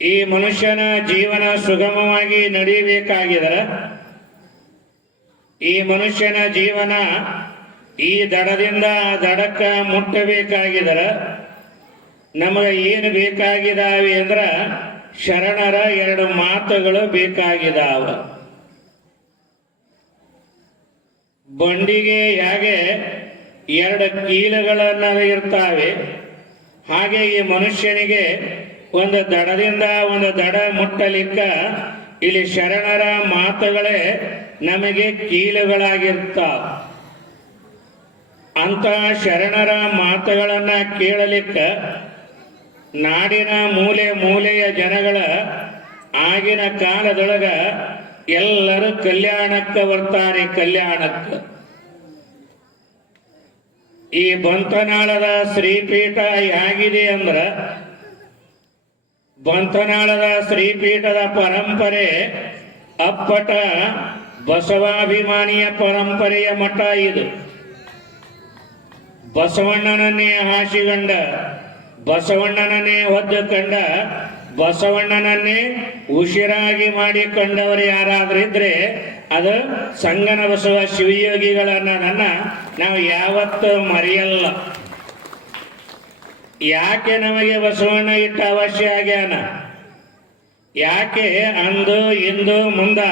ಈ ಮನುಷ್ಯನ ಜೀವನ ಸುಗಮವಾಗಿ ನಡೆಯಬೇಕಾಗಿದರೆ, ಈ ಮನುಷ್ಯನ ಜೀವನ ಈ ದಡದಿಂದ ದಡಕ್ಕ ಮುಟ್ಟಬೇಕಾಗಿದರೆ ನಮಗೆ ಏನು ಬೇಕಾಗಿದಾವೆ ಅಂದ್ರೆ ಶರಣರ ಎರಡು ಮಾತುಗಳು ಬೇಕಾಗಿದಾವ. ಬಂಡಿಗೆ ಹೇಗೆ ಎರಡು ಕೀಲುಗಳನ್ನ ಇರ್ತಾವೆ, ಹಾಗೆ ಈ ಮನುಷ್ಯನಿಗೆ ಒಂದು ದಡದಿಂದ ಒಂದು ದಡ ಮುಟ್ಟಲಿಕ್ಕ ಇಲ್ಲಿ ಶರಣರ ಮಾತುಗಳೇ ನಮಗೆ ಕೀಲುಗಳಾಗಿರ್ತಾವ. ಅಂತ ಶರಣರ ಮಾತುಗಳನ್ನ ಕೇಳಲಿಕ್ಕ ನಾಡಿನ ಮೂಲೆ ಮೂಲೆಯ ಜನಗಳ ಆಗಿನ ಕಾಲದೊಳಗ ಎಲ್ಲರೂ ಕಲ್ಯಾಣಕ್ಕೆ ಬರ್ತಾರೆ. ಕಲ್ಯಾಣಕ್ಕೆ ಈ ಬಂತನಾಳದ ಶ್ರೀಪೀಠ ಹೇಗಿದೆ ಅಂದ್ರ, ಬಂತನಾಳದ ಶ್ರೀಪೀಠದ ಪರಂಪರೆ ಅಪ್ಪಟ ಬಸವಾಭಿಮಾನಿಯ ಪರಂಪರೆಯ ಮಠ ಇದು. ಬಸವಣ್ಣನನ್ನೇ ಹಾಸಿಗಂಡ, ಬಸವಣ್ಣನನ್ನೇ ಹೊದ್ದು ಕಂಡ, ಬಸವಣ್ಣನನ್ನೇ ಉಸಿರಾಗಿ ಮಾಡಿಕೊಂಡವರು ಯಾರಾದ್ರಿದ್ರೆ ಅದು ಸಂಗನ ಬಸವ ಶಿವಯೋಗಿಗಳನ್ನ ನಾವು ಯಾವತ್ತೂ ಮರೆಯಲ್ಲ. ಯಾಕೆ ನಮಗೆ ಬಸವಣ್ಣ ಇಟ್ಟ ಅವಶ್ಯ ಆಗ್ಯಾನ? ಯಾಕೆ ಅಂದು ಇಂದು ಮುಂದ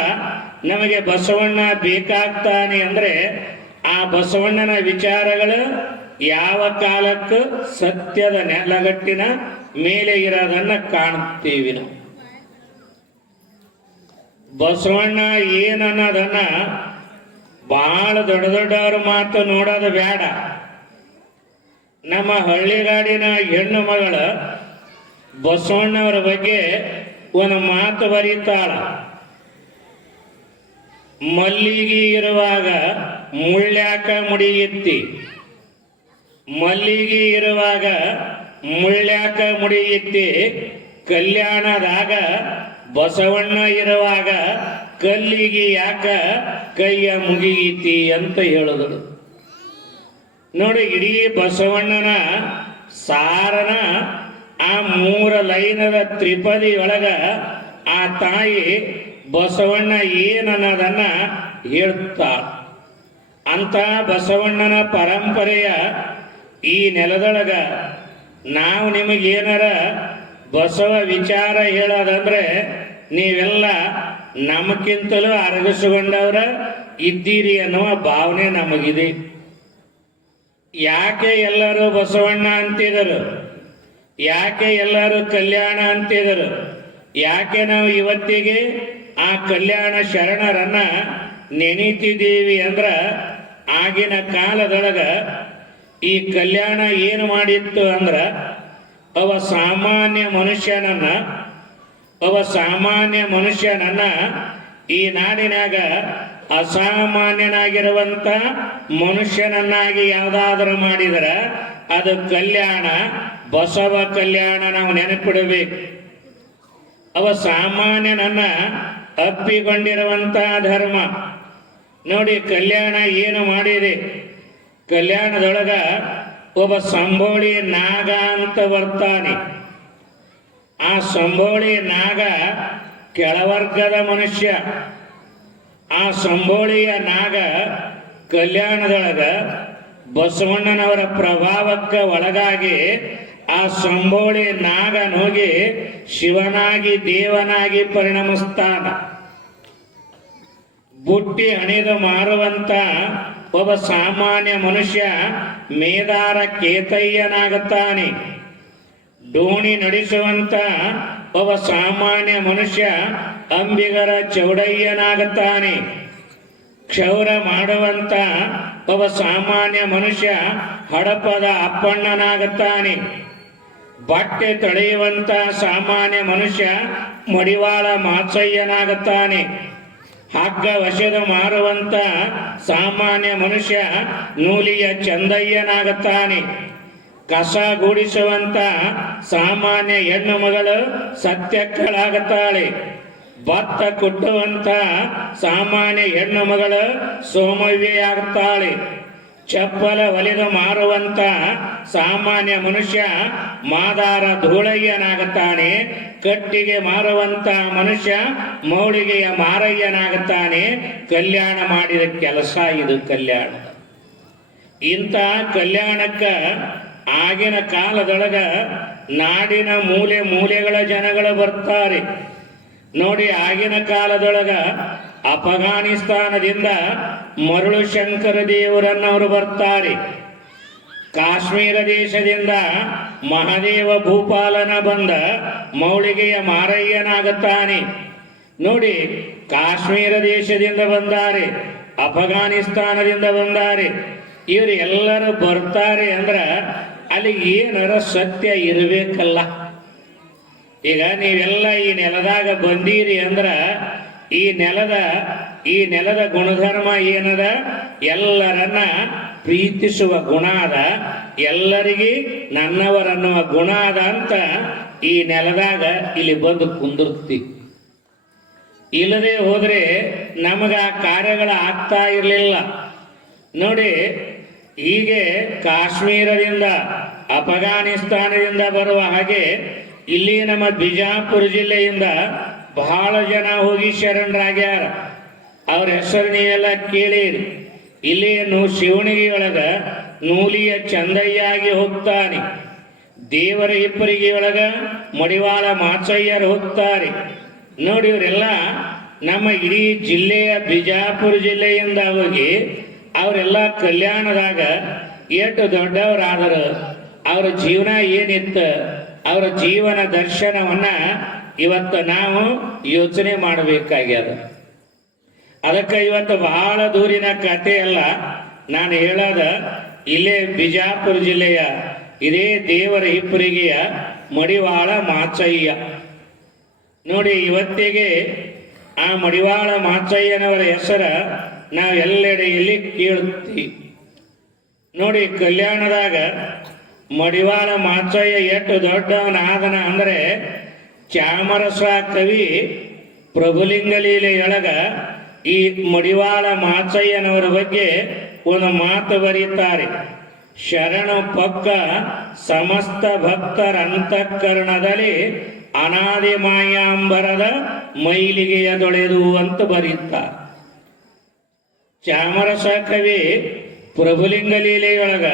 ನಮಗೆ ಬಸವಣ್ಣ ಬೇಕಾಗ್ತಾನೆ ಅಂದ್ರೆ ಆ ಬಸವಣ್ಣನ ವಿಚಾರಗಳು ಯಾವ ಕಾಲಕ್ಕೂ ಸತ್ಯದ ನೆಲಗಟ್ಟಿನ ಮೇಲೆ ಇರೋದನ್ನ ಕಾಣುತ್ತೀವಿ ನಾವು. ಬಸವಣ್ಣ ಏನನ್ನೋದನ್ನ ಬಹಳ ದೊಡ್ಡ ದೊಡ್ಡವ್ರ ಮಾತು ನೋಡೋದು ಬೇಡ. ನಮ್ಮ ಹಳ್ಳಿಗಾಡಿನ ಹೆಣ್ಣು ಮಗಳು ಬಸವಣ್ಣವರ ಬಗ್ಗೆ ಒಂದು ಮಾತು ಬರೀತಾಳ. ಮಲ್ಲಿಗೆ ಇರುವಾಗ ಮುಳ್ಳ್ಯಾಕ ಮುಡಿಯಿತ್ತಿ, ಮಲ್ಲಿಗೆ ಇರುವಾಗ ಮುಳ್ಳ್ಯಾಕ ಮುಡಿಯಿತ್ತಿ, ಕಲ್ಯಾಣದಾಗ ಬಸವಣ್ಣ ಇರುವಾಗ ಕಲ್ಲಿಗೆ ಯಾಕ ಕೈಯ ಮುಗಿಯಿತಿ ಅಂತ ಹೇಳಿದರು. ನೋಡಿ, ಇಡೀ ಬಸವಣ್ಣನ ಸಾರನ ಆ 3 ಲೈನದ ತ್ರಿಪದಿ ಒಳಗ ಆ ತಾಯಿ ಬಸವಣ್ಣ ಏನನ್ನೋದನ್ನ ಹೇಳ್ತಾಳ. ಅಂತ ಬಸವಣ್ಣನ ಪರಂಪರೆಯ ಈ ನೆಲದೊಳಗ ನಾವು ನಿಮಗೇನಾರ ಬಸವ ವಿಚಾರ ಹೇಳೋದಂದ್ರೆ ನೀವೆಲ್ಲ ನಮಗಿಂತಲೂ ಅರಗಿಸಿಕೊಂಡವ್ರ ಇದ್ದೀರಿ ಅನ್ನುವ ಭಾವನೆ ನಮಗಿದೆ. ಯಾಕೆ ಎಲ್ಲರೂ ಬಸವಣ್ಣ ಅಂತಿದರು? ಯಾಕೆ ಎಲ್ಲರೂ ಕಲ್ಯಾಣ ಅಂತಿದರು? ಯಾಕೆ ನಾವು ಇವತ್ತಿಗೆ ಆ ಕಲ್ಯಾಣ ಶರಣರನ್ನ ನೆನೀತಿದ್ದೀವಿ ಅಂದ್ರ, ಆಗಿನ ಕಾಲದೊಳಗ ಈ ಕಲ್ಯಾಣ ಏನು ಮಾಡಿತ್ತು ಅಂದ್ರ ಅವ ಸಾಮಾನ್ಯ ಮನುಷ್ಯನನ್ನ ಈ ನಾಡಿನಾಗ ಅಸಾಮಾನ್ಯನಾಗಿರುವಂತ ಮನುಷ್ಯನನ್ನಾಗಿ ಯಾವ್ದಾದ್ರು ಮಾಡಿದ್ರ ಅದು ಕಲ್ಯಾಣ, ಬಸವ ಕಲ್ಯಾಣ. ನಾವು ನೆನಪಿಡಬೇಕು. ಅವ ಸಾಮಾನ್ಯನನ್ನ ಅಪ್ಪಿಕೊಂಡಿರುವಂತ ಧರ್ಮ. ನೋಡಿ, ಕಲ್ಯಾಣ ಏನು ಮಾಡಿದೆ? ಕಲ್ಯಾಣದೊಳಗ ಒಬ್ಬ ಸಂಬೋಳಿ ನಾಗ ಅಂತ ಬರ್ತಾನೆ. ಆ ಸಂಬೋಳಿ ನಾಗ ಕೆಳವರ್ಗದ ಮನುಷ್ಯ. ಆ ಸಂಬೋಳಿಯ ನಾಗ ಕಲ್ಯಾಣದೊಳಗ ಬಸವಣ್ಣನವರ ಪ್ರಭಾವಕ್ಕೆ ಒಳಗಾಗಿ ಆ ಸಂಬೋಳಿ ನಾಗನೋಗಿ ಶಿವನಾಗಿ ದೇವನಾಗಿ ಪರಿಣಮಿಸ್ತಾನ. ಬುಟ್ಟಿ ಹಣಿದು ಮಾರುವಂತ ಒಬ್ಬ ಸಾಮಾನ್ಯ ಮನುಷ್ಯ ಮೇದಾರ ಕೇತಯ್ಯನಾಗುತ್ತಾನೆ. ಡೋಣಿ ನಡೆಸುವಂತ ಒಬ್ಬ ಸಾಮಾನ್ಯ ಮನುಷ್ಯ ಅಂಬಿಗರ ಚೌಡಯ್ಯನಾಗುತ್ತಾನೆ. ಕ್ಷೌರ ಮಾಡುವಂತ ಒಬ್ಬ ಸಾಮಾನ್ಯ ಮನುಷ್ಯ ಹಡಪದ ಅಪ್ಪಣ್ಣನಾಗುತ್ತಾನೆ. ಬಟ್ಟೆ ತೊಳೆಯುವಂತ ಸಾಮಾನ್ಯ ಮನುಷ್ಯ ಮಡಿವಾಳ ಮಾಚಯ್ಯನಾಗುತ್ತಾನೆ. ಹಗ್ಗ ವಶದ ಮಾರುವಂತ ಸಾಮಾನ್ಯ ಮನುಷ್ಯ ನೂಲಿಯ ಚಂದಯ್ಯನಾಗುತ್ತಾನೆ. ಕಸ ಗೂಡಿಸುವಂತ ಸಾಮಾನ್ಯ ಹೆಣ್ಣು ಮಗಳು ಸತ್ಯಕ್ಕಳಾಗುತ್ತಾಳೆ. ಭತ್ತ ಕುಟ್ಟುವಂತ ಸಾಮಾನ್ಯ ಹೆಣ್ಣು ಮಗಳು ಸೋಮವ್ಯೆಯಾಗುತ್ತಾಳೆ. ಚಪ್ಪಲ ಒಲಿದು ಮಾರುವಂತ ಸಾಮಾನ್ಯ ಮನುಷ್ಯ ಮಾದಾರ ಧೂಳಯ್ಯನಾಗುತ್ತಾನೆ. ಕಟ್ಟಿಗೆ ಮಾರುವಂತ ಮನುಷ್ಯ ಮೌಳಿಗೆಯ ಮಾರಯ್ಯನಾಗುತ್ತಾನೆ. ಕಲ್ಯಾಣ ಮಾಡಿದ ಕೆಲಸ ಇದು ಕಲ್ಯಾಣ. ಇಂಥ ಕಲ್ಯಾಣಕ್ಕ ಆಗಿನ ಕಾಲದೊಳಗ ನಾಡಿನ ಮೂಲೆ ಮೂಲೆಗಳ ಜನಗಳು ಬರ್ತಾರೆ ನೋಡಿ. ಆಗಿನ ಕಾಲದೊಳಗ ಅಫಘಾನಿಸ್ತಾನದಿಂದ ಮರುಳು ಶಂಕರ ದೇವರನ್ನವರು ಬರ್ತಾರೆ. ಕಾಶ್ಮೀರ ದೇಶದಿಂದ ಮಹಾದೇವ ಭೂಪಾಲನ ಬಂದ ಮೌಳಿಗೆಯ ಮಾರಯ್ಯನಾಗುತ್ತಾನೆ ನೋಡಿ. ಕಾಶ್ಮೀರ ದೇಶದಿಂದ ಬಂದಾರೆ, ಅಫಘಾನಿಸ್ತಾನದಿಂದ ಬಂದಾರೆ. ಇವರು ಎಲ್ಲರೂ ಬರ್ತಾರೆ ಅಂದ್ರ ಅಲ್ಲಿ ಏನರ ಸತ್ಯ ಇರಬೇಕಲ್ಲ. ಈಗ ನೀವೆಲ್ಲ ಈ ನೆಲದಾಗ ಬಂದೀರಿ ಅಂದ್ರ ಈ ನೆಲದ ಗುಣಧರ್ಮ ಏನದ? ಎಲ್ಲರನ್ನ ಪ್ರೀತಿಸುವ ಗುಣ ಅದ, ಎಲ್ಲರಿಗೆ ನನ್ನವರನ್ನುವ ಗುಣ ಅದ ಅಂತ ಈ ನೆಲದಾಗ ಇಲ್ಲಿ ಬಂದು ಕುಂದಿರ್ತಿ. ಇಲ್ಲದೆ ಹೋದ್ರೆ ನಮಗ ಆ ಕಾರ್ಯಗಳು ಆಗ್ತಾ ಇರಲಿಲ್ಲ ನೋಡಿ. ಹೀಗೆ ಕಾಶ್ಮೀರದಿಂದ ಅಫಘಾನಿಸ್ತಾನದಿಂದ ಬರುವ ಹಾಗೆ ಇಲ್ಲಿ ನಮ್ಮ ಬಿಜಾಪುರ ಜಿಲ್ಲೆಯಿಂದ ಬಹಳ ಜನ ಹೋಗಿ ಶರಣರಾಗ್ಯಾರ. ಅವ್ರ ಹೆಸರು ನೀವೆಲ್ಲ ಕೇಳಿರಿ. ಇಲ್ಲಿ ಶಿವಣಿಗೆಯೊಳಗ ನೂಲಿಯ ಚಂದಯ್ಯಾಗಿ ಹೋಗ್ತಾನೆ. ದೇವರ ಹಿಪ್ಪರಿಗೆಯೊಳಗ ಮಡಿವಾಳ ಮಾಚಯ್ಯರು ಹೋಗ್ತಾರೆ ನೋಡಿ. ಇವರೆಲ್ಲ ನಮ್ಮ ಇಡೀ ಜಿಲ್ಲೆಯ ಬಿಜಾಪುರ ಜಿಲ್ಲೆಯಿಂದ ಹೋಗಿ ಅವರೆಲ್ಲ ಕಲ್ಯಾಣದಾಗ ಎಷ್ಟು ದೊಡ್ಡವರಾದರು, ಅವರ ಜೀವನ ಏನಿತ್ತು, ಅವರ ಜೀವನ ದರ್ಶನವನ್ನ ಇವತ್ತು ನಾವು ಯೋಚನೆ ಮಾಡಬೇಕಾಗ್ಯದ. ಅದಕ್ಕೆ ಇವತ್ತು ಬಹಳ ದೂರಿನ ಕಥೆ ಅಲ್ಲ ನಾನು ಹೇಳೋದ. ಇಲ್ಲೇ ಬಿಜಾಪುರ ಜಿಲ್ಲೆಯ ಇದೇ ದೇವರ ಹಿಪ್ಪರಿಗೆಯ ಮಡಿವಾಳ ಮಾಚಯ್ಯ ನೋಡಿ. ಇವತ್ತಿಗೆ ಆ ಮಡಿವಾಳ ಮಾಚಯ್ಯನವರ ಹೆಸರ ನಾವೆಲ್ಲೆಡೆಯಲ್ಲಿ ಕೇಳುತ್ತೀವಿ ನೋಡಿ. ಕಲ್ಯಾಣದಾಗ ಮಡಿವಾಳ ಮಾಚಯ್ಯ ಎಷ್ಟು ದೊಡ್ಡವನಾದನ ಅಂದ್ರೆ ಚಾಮರಸ ಕವಿ ಪ್ರಭುಲಿಂಗಲೀಲೆಯೊಳಗ ಈ ಮಡಿವಾಳ ಮಾಚಯ್ಯನವರ ಬಗ್ಗೆ ಒಂದು ಮಾತು ಬರೀತಾರೆ. ಶರಣು ಪಕ್ಕ ಸಮಸ್ತ ಭಕ್ತರ ಅಂತಃಕರಣದಲ್ಲಿ ಅನಾದಿ ಮಾಯಾಂಬರದ ಮೈಲಿಗೆಯ ದೊಳೆದು ಅಂತ ಬರೀತಾರೆ. ಚಾಮರಸ ಕವಿ ಪ್ರಭುಲಿಂಗ ಲೀಲೆಯೊಳಗ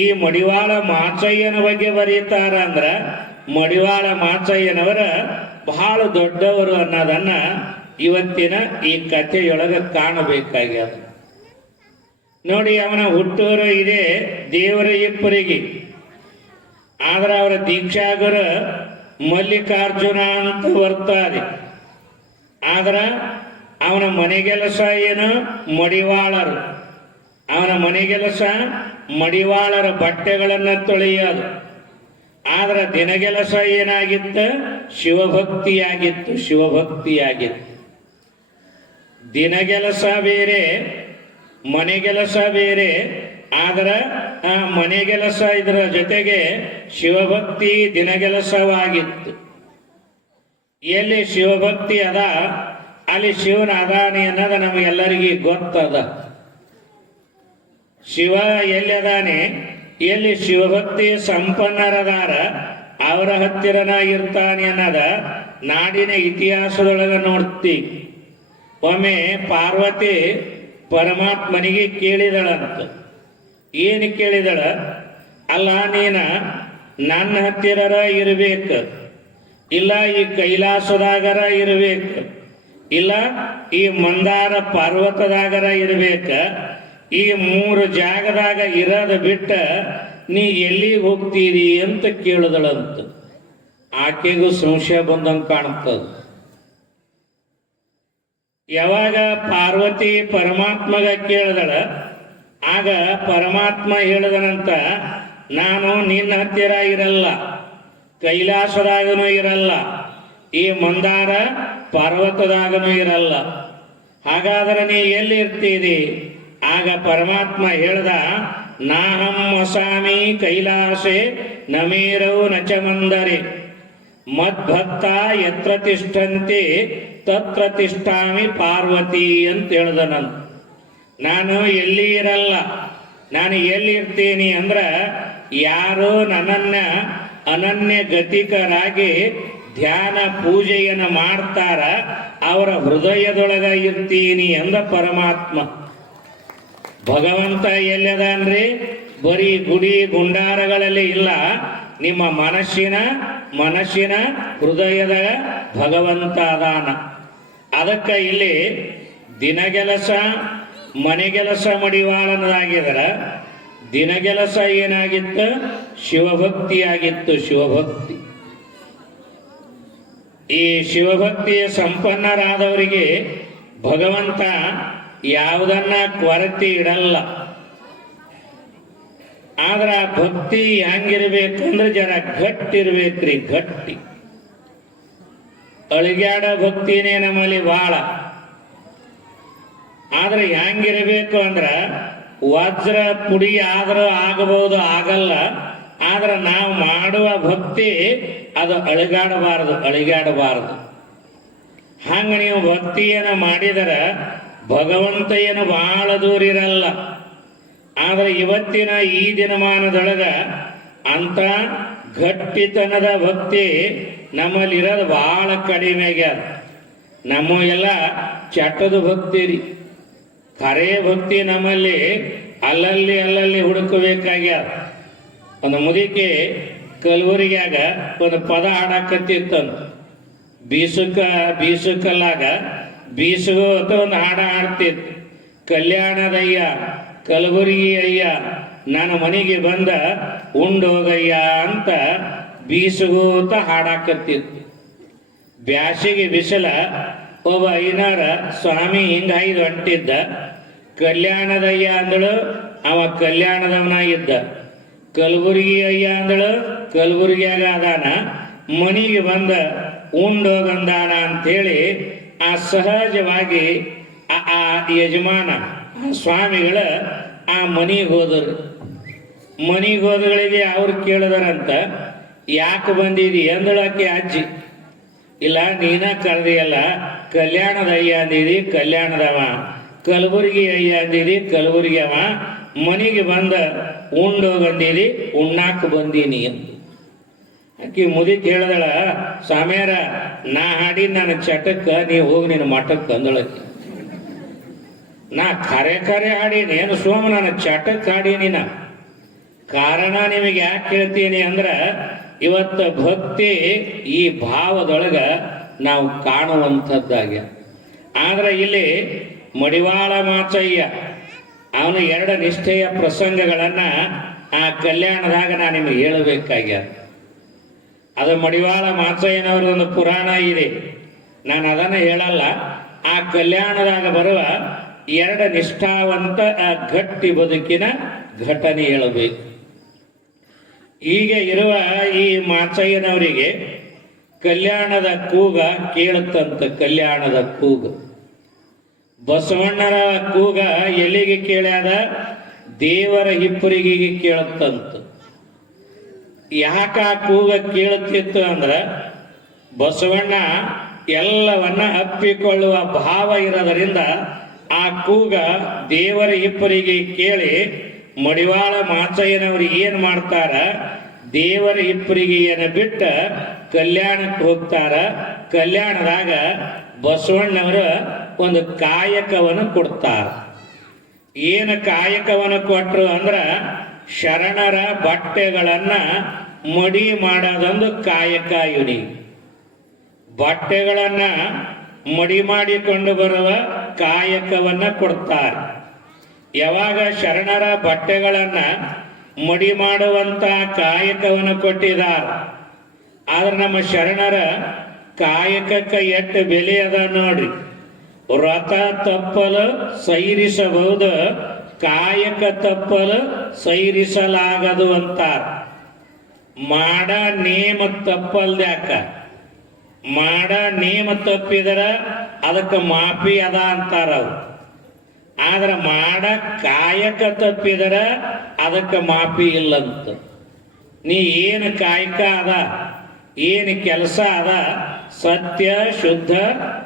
ಈ ಮಡಿವಾಳ ಮಾಚಯ್ಯನ ಬಗ್ಗೆ ಬರೀತಾರ ಅಂದ್ರ ಮಡಿವಾಳ ಮಾಚಯ್ಯನವರ ಬಹಳ ದೊಡ್ಡವರು ಅನ್ನೋದನ್ನ ಇವತ್ತಿನ ಈ ಕಥೆಯೊಳಗ ಕಾಣಬೇಕಾಗ್ಯದ ನೋಡಿ. ಅವನ ಹುಟ್ಟೂರು ಇದೆ ದೇವರ ಹಿಪ್ಪರಿಗಿ. ಆದ್ರೆ ಅವರ ದೀಕ್ಷಾಗುರು ಮಲ್ಲಿಕಾರ್ಜುನ ಅಂತ ಬರ್ತಾರೆ. ಆದ್ರ ಅವನ ಮನೆಗೆಲಸ ಏನು? ಮಡಿವಾಳರು. ಅವನ ಮನೆಗೆಲಸ ಮಡಿವಾಳರ ಬಟ್ಟೆಗಳನ್ನ ತೊಳೆಯೋದು. ಆದ್ರೆ ದಿನಗೆಲಸ ಏನಾಗಿತ್ತು? ಶಿವಭಕ್ತಿಯಾಗಿತ್ತು. ಶಿವಭಕ್ತಿಯಾಗಿತ್ತು. ದಿನಗೆಲಸ ಬೇರೆ, ಮನೆಗೆಲಸ ಬೇರೆ. ಆದ್ರೆ ಆ ಮನೆಗೆಲಸ ಇದರ ಜೊತೆಗೆ ಶಿವಭಕ್ತಿ ದಿನಗೆಲಸವಾಗಿತ್ತು. ಎಲ್ಲಿ ಶಿವಭಕ್ತಿ ಅದ ಅಲ್ಲಿ ಶಿವನ ಅದಾನಿ ಅನ್ನೋದು ನಮಗೆಲ್ಲರಿಗೂ ಗೊತ್ತದ. ಶಿವ ಎಲ್ಲಿ ಅದಾನೆ, ಎಲ್ಲಿ ಶಿವಭಕ್ತಿ ಸಂಪನ್ನರದಾರ ಅವರ ಹತ್ತಿರನ ಇರ್ತಾನೆ ಅನ್ನೋದ ನಾಡಿನ ಇತಿಹಾಸದೊಳಗ ನೋಡ್ತಿ. ಒಮ್ಮೆ ಪಾರ್ವತಿ ಪರಮಾತ್ಮನಿಗೆ ಕೇಳಿದಳಂತ. ಏನು ಕೇಳಿದಳ? ಅಲ್ಲ, ನೀನ ನನ್ನ ಹತ್ತಿರರ ಇರಬೇಕು, ಇಲ್ಲ ಈ ಕೈಲಾಸದಾಗರ ಇರಬೇಕು, ಇಲ್ಲ ಈ ಮಂದಾರ ಪರ್ವತದಾಗರ ಇರಬೇಕ. ಈ ಮೂರು ಜಾಗದಾಗ ಇರೋದು ಬಿಟ್ಟ ನೀ ಎಲ್ಲಿಗೆ ಹೋಗ್ತೀರಿ ಅಂತ ಕೇಳಿದಳಂತ. ಆಕೆಗೂ ಸಂಶಯ ಬಂದಂಗೆ ಕಾಣ್ತದ. ಯಾವಾಗ ಪಾರ್ವತಿ ಪರಮಾತ್ಮಗ ಕೇಳಿದಳ, ಆಗ ಪರಮಾತ್ಮ ಹೇಳಿದನಂತ, ನಾನು ನಿನ್ನ ಹತ್ತಿರ ಇರಲ್ಲ, ಕೈಲಾಸದಾಗನೂ ಇರಲ್ಲ, ಈ ಮಂದಾರ ಪರ್ವತದಾಗನೂ ಇರಲ್ಲ. ಹಾಗಾದ್ರೆ ನೀ ಎಲ್ಲಿ ಇರ್ತೀರಿ? ಆಗ ಪರಮಾತ್ಮ ಹೇಳ್ದ, ನಾಹಂ ವಸಾಮಿ ಕೈಲಾಸೆ ನಮೇರವು ನಚ ಮಂದರೆ ಮದ್ಭಕ್ತ ಯತ್ರ ತಿಷ್ಠಂತೆ ತತ್ರ ತಿಷ್ಠಾಮಿ ಪಾರ್ವತಿ ಅಂತ ಹೇಳ್ದನಂತ. ನಾನು ಎಲ್ಲಿ ಇರಲ್ಲ, ನಾನು ಎಲ್ಲಿರ್ತೀನಿ ಅಂದ್ರ ಯಾರು ನನ್ನನ್ನ ಅನನ್ಯ ಗತಿಕರಾಗಿ ಧ್ಯಾನ ಪೂಜೆಯನ್ನು ಮಾಡ್ತಾರ ಅವರ ಹೃದಯದೊಳಗ ಇರ್ತೀನಿ ಅಂದ ಪರಮಾತ್ಮ. ಭಗವಂತ ಎಲ್ಲದಾನ್ರಿ? ಬರೀ ಗುಡಿ ಗುಂಡಾರಗಳಲ್ಲಿ ಇಲ್ಲ, ನಿಮ್ಮ ಮನಸ್ಸಿನ ಹೃದಯದ ಭಗವಂತ ಅದಾನ. ಅದಕ್ಕೆ ಇಲ್ಲಿ ದಿನಗೆಲಸ ಮನೆಗೆಲಸ ಮಡಿವಾಳನದಾಗಿದರ ದಿನಗೆಲಸ ಏನಾಗಿತ್ತು? ಶಿವಭಕ್ತಿ ಆಗಿತ್ತು. ಶಿವಭಕ್ತಿ. ಈ ಶಿವಭಕ್ತಿಯ ಸಂಪನ್ನರಾದವರಿಗೆ ಭಗವಂತ ಯಾವುದನ್ನ ಕೊರತೆ ಇಡಲ್ಲ. ಆದ್ರ ಆ ಭಕ್ತಿ ಹೆಂಗಿರ್ಬೇಕಂದ್ರೆ ಜರ ಗಟ್ಟಿರ್ಬೇಕ್ರಿ, ಗಟ್ಟಿ. ಅಳಿಗ್ಯಾಡ ಭಕ್ತಿನೇ ನಮ್ಮಲ್ಲಿ ಬಾಳ. ಆದ್ರೆ ಹೆಂಗಿರ್ಬೇಕು ಅಂದ್ರ ವಜ್ರ ಪುಡಿ ಆದ್ರೂ ಆಗಬಹುದು, ಆಗಲ್ಲ. ಆದ್ರೆ ನಾವು ಮಾಡುವ ಭಕ್ತಿ ಅದು ಅಳಿಗಾಡಬಾರದು. ಹಂಗ ನೀವು ಭಕ್ತಿಯನ್ನು ಮಾಡಿದರ ಭಗವಂತ ಏನು ಬಹಳ ದೂರ ಇರಲ್ಲ. ಆದ್ರೆ ಇವತ್ತಿನ ಈ ದಿನಮಾನದೊಳಗ ಅಂತ ಗಟ್ಟಿತನದ ಭಕ್ತಿ ನಮ್ಮಲ್ಲಿರೋದು ಬಹಳ ಕಡಿಮೆ ಆಗ್ಯಾದ. ನಮ್ಮ ಎಲ್ಲ ಚಟದ ಭಕ್ತಿ ರೀ. ಖರೇ ಭಕ್ತಿ ನಮ್ಮಲ್ಲಿ ಅಲ್ಲಲ್ಲಿ ಹುಡುಕಬೇಕಾಗ್ಯಾದ. ಒಂದು ಮುದಿಕೆ ಕಲಬುರಗಿಯಾಗ ಒಂದು ಪದ ಹಾಡಾಕತ್ತಿತ್ತಂತ. ಬೀಸುಕಲ್ಲಾಗ ಬೀಸುಗೋ ಅಂತ ಒಂದು ಹಾಡ ಹಾಡ್ತಿತ್ತು. ಕಲ್ಯಾಣದಯ್ಯ ಕಲಬುರಗಿ ಅಯ್ಯ ನನ್ನ ಮನೆಗೆ ಬಂದ ಉಂಡೋಗಯ್ಯ ಅಂತ ಬೀಸುಗೋತ ಹಾಡಾಕತ್ತಿತ್ತು. ಬ್ಯಾಸಿಗೆ ಬಿಸಿಲ ಒಬ್ಬ ಐನಾರ ಸ್ವಾಮಿ ಹಿಂಗಾಯ್ದು ಹೊಂಟಿದ್ದ. ಕಲ್ಯಾಣದಯ್ಯ ಅಂದಳು, ಅವ ಕಲ್ಯಾಣದವನಾಗಿದ್ದ. ಕಲಬುರಗಿ ಅಯ್ಯ ಅಂದಳು, ಕಲಬುರಗಿಯಾಗ ಅದಾನ. ಮನಿಗೆ ಬಂದ ಉಂಡೋಗಂದಾನ ಅಂಥೇಳಿ ಆ ಸಹಜವಾಗಿ ಆ ಯಜಮಾನ ಸ್ವಾಮಿಗಳ ಆ ಮನಿಗೆ ಹೋದರು. ಮನಿಗೆ ಹೋದಗಳಿಗೆ ಅವ್ರು ಕೇಳಿದಾರಂತ, ಯಾಕೆ ಬಂದಿದಿ ಅಂದಳಕ್ಕೆ ಅಜ್ಜಿ. ಇಲ್ಲ, ನೀನ ಕರೆದಿಯಲ್ಲ, ಕಲ್ಯಾಣದ ಅಯ್ಯ ಅಂದಿದಿ, ಕಲ್ಯಾಣದವ. ಕಲಬುರಗಿ ಅಯ್ಯ ಅಂದಿದಿ, ಕಲಬುರಗಿ ಅವ. ಮನಿಗೆ ಬಂದ ಉಂಡೋಗಂದಿದಿ, ಉಣ್ಣಾಕ ಬಂದೀನಿ ಅಂತ. ಆಕಿ ಮುದಿಕ್ ಹೇಳ್ದಳ, ಸ್ವಾಮ್ಯಾರ ನಾ ಹಾಡಿ ನನ್ನ ಚಟಕ್ಕ ನೀವು ಹೋಗಿ ನಿನ್ನ ಮಠಕ್ಕೆ ಅಂದಳಕ್ಕೆ. ನಾ ಖರೆ ಹಾಡೀನಿ ಏನು ಸೋಮ, ನನ್ನ ಚಟಕ್ಕೆ ಹಾಡೀನಿ. ನಾ ಕಾರಣ ನಿಮಗೆ ಯಾಕೆ ಹೇಳ್ತೀನಿ ಅಂದ್ರ, ಇವತ್ತ ಭಕ್ತಿ ಈ ಭಾವದೊಳಗ ನಾವು ಕಾಣುವಂಥದ್ದಾಗ್ಯ. ಆದ್ರೆ ಇಲ್ಲಿ ಮಡಿವಾಳ ಮಾಚಯ್ಯ ಅವನು 2 ನಿಷ್ಠೆಯ ಪ್ರಸಂಗಗಳನ್ನ ಆ ಕಲ್ಯಾಣದಾಗ ನಾನು ನಿಮಗೆ ಹೇಳಬೇಕಾಗ್ಯ. ಅದು ಮಡಿವಾಳ ಮಾಚಯ್ಯನವರದೊಂದು ಪುರಾಣ ಇದೆ, ನಾನು ಅದನ್ನು ಹೇಳಲ್ಲ. ಆ ಕಲ್ಯಾಣದಾಗ ಬರುವ 2 ನಿಷ್ಠಾವಂತ ಗಟ್ಟಿ ಬದುಕಿನ ಘಟನೆ ಹೇಳಬೇಕು. ಹೀಗೆ ಇರುವ ಈ ಮಾಚಯ್ಯನವರಿಗೆ ಕಲ್ಯಾಣದ ಕೂಗ ಕೇಳುತ್ತಂತ. ಕಲ್ಯಾಣದ ಕೂಗ ಬಸವಣ್ಣರ ಕೂಗ ಎಲ್ಲಿಗೆ ಕೇಳ್ಯಾದ? ದೇವರ ಹಿಪ್ಪರಿಗೆಗೆ ಕೇಳುತ್ತಂತ. ಯಾಕ ಆ ಕೂಗ ಕೇಳುತ್ತಿತ್ತು ಅಂದ್ರ, ಬಸವಣ್ಣ ಎಲ್ಲವನ್ನ ಅಪ್ಪಿಕೊಳ್ಳುವ ಭಾವ ಇರೋದರಿಂದ ಆ ಕೂಗ ದೇವರ ಹಿಪ್ಪರಿಗೆ ಕೇಳಿ ಮಡಿವಾಳ ಮಾಚಯ್ಯನವ್ರು ಏನ್ ಮಾಡ್ತಾರ, ದೇವರ ಹಿಪ್ಪರಿಗೆಯನ್ನು ಬಿಟ್ಟ ಕಲ್ಯಾಣಕ್ಕೆ ಹೋಗ್ತಾರ. ಕಲ್ಯಾಣದಾಗ ಬಸವಣ್ಣವರು ಒಂದು ಕಾಯಕವನ್ನು ಕೊಡ್ತಾರ. ಏನು ಕಾಯಕವನ್ನು ಕೊಟ್ರು ಅಂದ್ರ, ಶರಣರ ಬಟ್ಟೆಗಳನ್ನ ಮಡಿ ಮಾಡೋದೊಂದು ಕಾಯಕ. ಇವನಿ ಬಟ್ಟೆಗಳನ್ನ ಮಡಿ ಮಾಡಿಕೊಂಡು ಬರುವ ಕಾಯಕವನ್ನ ಕೊಡ್ತಾರೆ. ಯಾವಾಗ ಶರಣರ ಬಟ್ಟೆಗಳನ್ನ ಮಡಿ ಮಾಡುವಂತ ಕಾಯಕವನ್ನು ಕೊಟ್ಟಿದ್ದಾರೆ. ಆದ್ರೆ ನಮ್ಮ ಶರಣರ ಕಾಯಕಕ್ಕೆ ಎಷ್ಟು ಬೆಲೆ ಅದ ನೋಡ್ರಿ. ವ್ರತ ತಪ್ಪಲು ಸೈರಿಸಬಹುದು, ಕಾಯಕ ತಪ್ಪಲು ಸೈರಿಸಲಾಗದು ಅಂತಾರ. ಮಾಡ ನೇಮ ತಪ್ಪಲ್ದ್ಯಾಕ? ಮಾಡ ನೇಮ ತಪ್ಪಿದರ ಅದಕ್ಕೆ ಮಾಪಿ ಅದ ಅಂತಾರ ಅವ್ರು. ಆದ್ರೆ ಮಾಡ ಕಾಯಕ ತಪ್ಪಿದರ ಅದಕ್ಕೆ ಮಾಪಿ ಇಲ್ಲಂತ. ನೀ ಏನು ಕಾಯಕ ಅದ, ಏನು ಕೆಲಸ ಅದ, ಸತ್ಯ ಶುದ್ಧ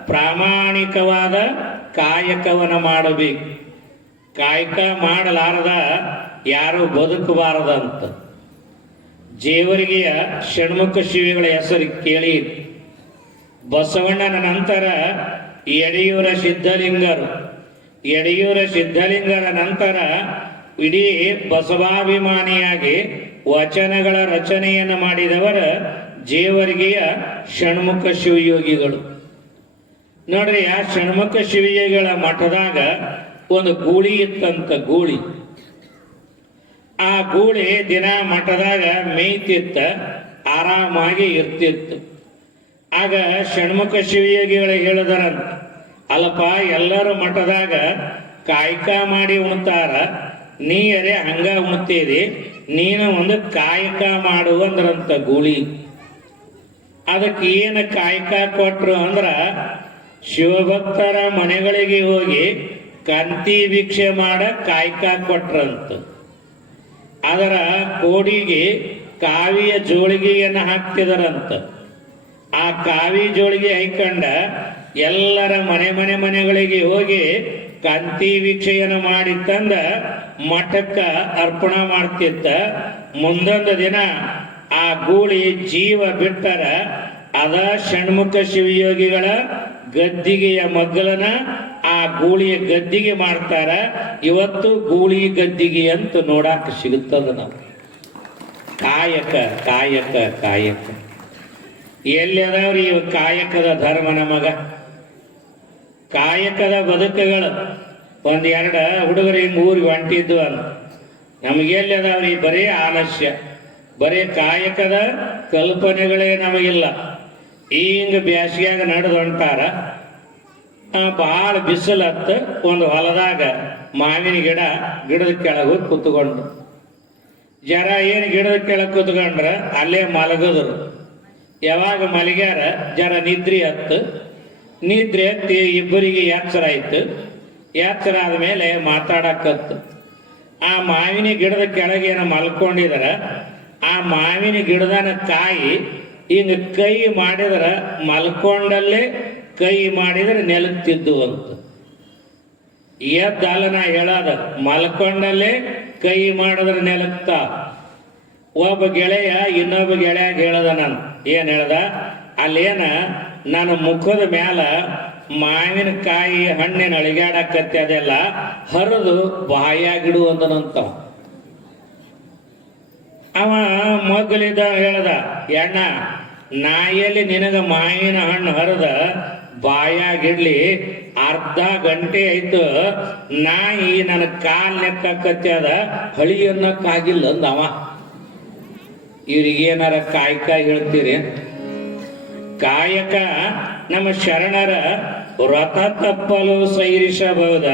ಪ್ರಾಮಾಣಿಕವಾದ ಕಾಯಕವನ್ನು ಮಾಡಬೇಕು. ಕಾಯಕ ಮಾಡಲಾರದ ಯಾರು ಬದುಕಬಾರದಂತ. ಜೇವರಿಗೆಯ ಷಣ್ಮುಖ ಶಿವಿಗಳ ಹೆಸರು ಕೇಳಿ. ಬಸವಣ್ಣನ ನಂತರ ಯಡಿಯೂರ ಸಿದ್ಧಲಿಂಗರ ನಂತರ ಇಡೀ ಬಸವಾಭಿಮಾನಿಯಾಗಿ ವಚನಗಳ ರಚನೆಯನ್ನು ಮಾಡಿದವರ ಜೇವರಿಗೆಯ ಷಣ್ಮುಖ ಶಿವಯೋಗಿಗಳು. ನೋಡ್ರಿ, ಆ ಷಣ್ಮುಖ ಶಿವಯೋಗಿಗಳ ಮಠದಾಗ ಒಂದು ಗೂಳಿ ಇತ್ತಂತ. ಆ ಗೂಳಿ ದಿನ ಮಠದಾಗ ಮೇಯ್ತಿತ್ತ, ಆರಾಮಾಗಿ ಇರ್ತಿತ್ತು. ಆಗ ಷಣ್ಮುಖ ಶಿವಯೋಗಿಗಳು ಹೇಳಿದರಂತ, ಅಲ್ಲಪ್ಪ, ಎಲ್ಲರೂ ಮಠದಾಗ ಕಾಯಕ ಮಾಡಿ ಉಣ್ತಾರ, ನೀರೇ ಹಂಗ ಉಣ್ತೀರಿ, ನೀನು ಒಂದು ಕಾಯಕ ಮಾಡು ಅಂದ್ರಂತ ಗೂಳಿ. ಅದಕ್ಕೆ ಏನು ಕಾಯಕ ಕೊಟ್ರು ಅಂದ್ರ, ಶಿವಭಕ್ತರ ಮನೆಗಳಿಗೆ ಹೋಗಿ ಕಂತಿ ಭಿಕ್ಷೆ ಮಾಡ ಕಾಯಕ ಕೊಟ್ರಂತ. ಅದರ ಕೋಡಿಗೆ ಕಾವಿಯ ಜೋಳಿಗೆಯನ್ನು ಹಾಕ್ತಿದರಂತ. ಆ ಕಾವಿ ಜೋಳಿಗೆ ಹೈಕೊಂಡ ಎಲ್ಲರ ಮನೆಗಳಿಗೆ ಹೋಗಿ ಕಂತಿ ಭಿಕ್ಷೆಯನ್ನು ಮಾಡಿ ತಂದ ಮಠಕ್ಕ ಅರ್ಪಣ ಮಾಡ್ತಿತ್ತ. ಮುಂದೊಂದು ದಿನ ಆ ಗೂಳಿ ಜೀವ ಬಿಟ್ಟರ ಅದ ಷಣ್ಮುಖ ಶಿವಯೋಗಿಗಳ ಗದ್ದಿಗೆಯ ಮಗ್ಗಲನ ಆ ಗೂಳಿಯ ಗದ್ದಿಗೆ ಮಾಡ್ತಾರ. ಇವತ್ತು ಗೂಳಿ ಗದ್ದಿಗೆ ಅಂತ ನೋಡಾಕ ಸಿಗುತ್ತದ. ನಾವು ಕಾಯಕ ಕಾಯಕ ಕಾಯಕ ಎಲ್ಲಿ ಅದಾವ್ರಿ ಇವ ಕಾಯಕದ ಧರ್ಮ? ನಮಗ ಕಾಯಕದ ಬದುಕುಗಳು ಒಂದೆರಡು ಹುಡುಗರು ಹಿಂಗೆ ಊರಿಗೆ ಹೊಂಟಿದ್ದು ಅಂತ. ನಮಗೆಲ್ಲಿ ಅದಾವ್ರಿ ಬರೀ ಆಲಸ್ಯ, ಬರೀ ಕಾಯಕದ ಕಲ್ಪನೆಗಳೇ ನಮಗಿಲ್ಲ. ಹಿಂಗ ಬ್ಯಾಸಿಗ್ಯಾಗ ನಡೆದು ಹೊಂಟಾರ. ಭಾಳ ಬಿಸಿಲತ್ತ ಒಂದು ಹೊಲದಾಗ ಮಾವಿನ ಗಿಡದ ಕೆಳಗೆ ಕೂತ್ಕೊಂಡು ಜರ ಏನು ಗಿಡದ ಕೆಳಗೆ ಕೂತ್ಕೊಂಡ್ರ ಅಲ್ಲೇ ಮಲಗದ್ರು. ಯಾವಾಗ ಮಲಗ್ಯಾರ ಜರ ನಿದ್ರೆ ಹತ್ತಿ ಇಬ್ಬರಿಗೆ ಎಚ್ಚರ ಆಯ್ತು. ಎಚ್ಚರ ಆದ್ಮೇಲೆ ಮಾತಾಡಕತ್ತು. ಆ ಮಾವಿನ ಗಿಡದ ಕೆಳಗೇನ ಮಲ್ಕೊಂಡಿದಾರ. ಆ ಮಾವಿನ ಗಿಡದನ ಕಾಯಿ ಹಿಂಗ ಕೈ ಮಾಡಿದ್ರ ಮಲ್ಕೊಂಡಲ್ಲೇ ಕೈ ಮಾಡಿದ್ರೆ ನೆಲಕ್ತಿದ್ದು ಅಂತ. ಎದ್ದಲ್ಲ ನಾ ಹೇಳೋದ, ಮಲ್ಕೊಂಡಲ್ಲೇ ಕೈ ಮಾಡಿದ್ರೆ ನೆಲಕ್ತ. ಒಬ್ಬ ಗೆಳೆಯ ಇನ್ನೊಬ್ಬ ಗೆಳೆಯ ಹೇಳ್ದ, ನಾನು ಏನ್ ಹೇಳ್ದ, ಅಲ್ಲೇನ ನನ್ನ ಮುಖದ ಮ್ಯಾಲ ಮಾವಿನ ಕಾಯಿ ಹಣ್ಣಿನ ಅಳಿಗಾಡಕತ್ತೆ, ಅದೆಲ್ಲ ಹರಿದು ಬಾಯಾಗಿಡು ಅಂದನಂತವ. ಅವ ಮಗ್ಗಲಿದ್ದ ಹೇಳ್ದ, ಎಣ್ಣ ನಾಯಲ್ಲಿ ನಿನಗ ಮಾವಿನ ಹಣ್ಣು ಹರಿದ ಬಾಯಾಗಿಡ್ಲಿ, ಅರ್ಧ ಗಂಟೆ ಆಯ್ತು ನಾಯಿ ನನ್ನ ಕಾಲ್ ಲೆಕ್ಕತ್ತೆ, ಅದ ಹಳಿಯನ್ನಕ್ಕಾಗಿಲ್ಲ ಅಂದವ. ಇವ್ರಿಗೇನಾರ ಕಾಯಕ ಹೇಳ್ತೀರಿ? ಕಾಯಕ ನಮ್ಮ ಶರಣರ ವ್ರತ ತಪ್ಪಲು ಸೈರಿಸಬಹುದ,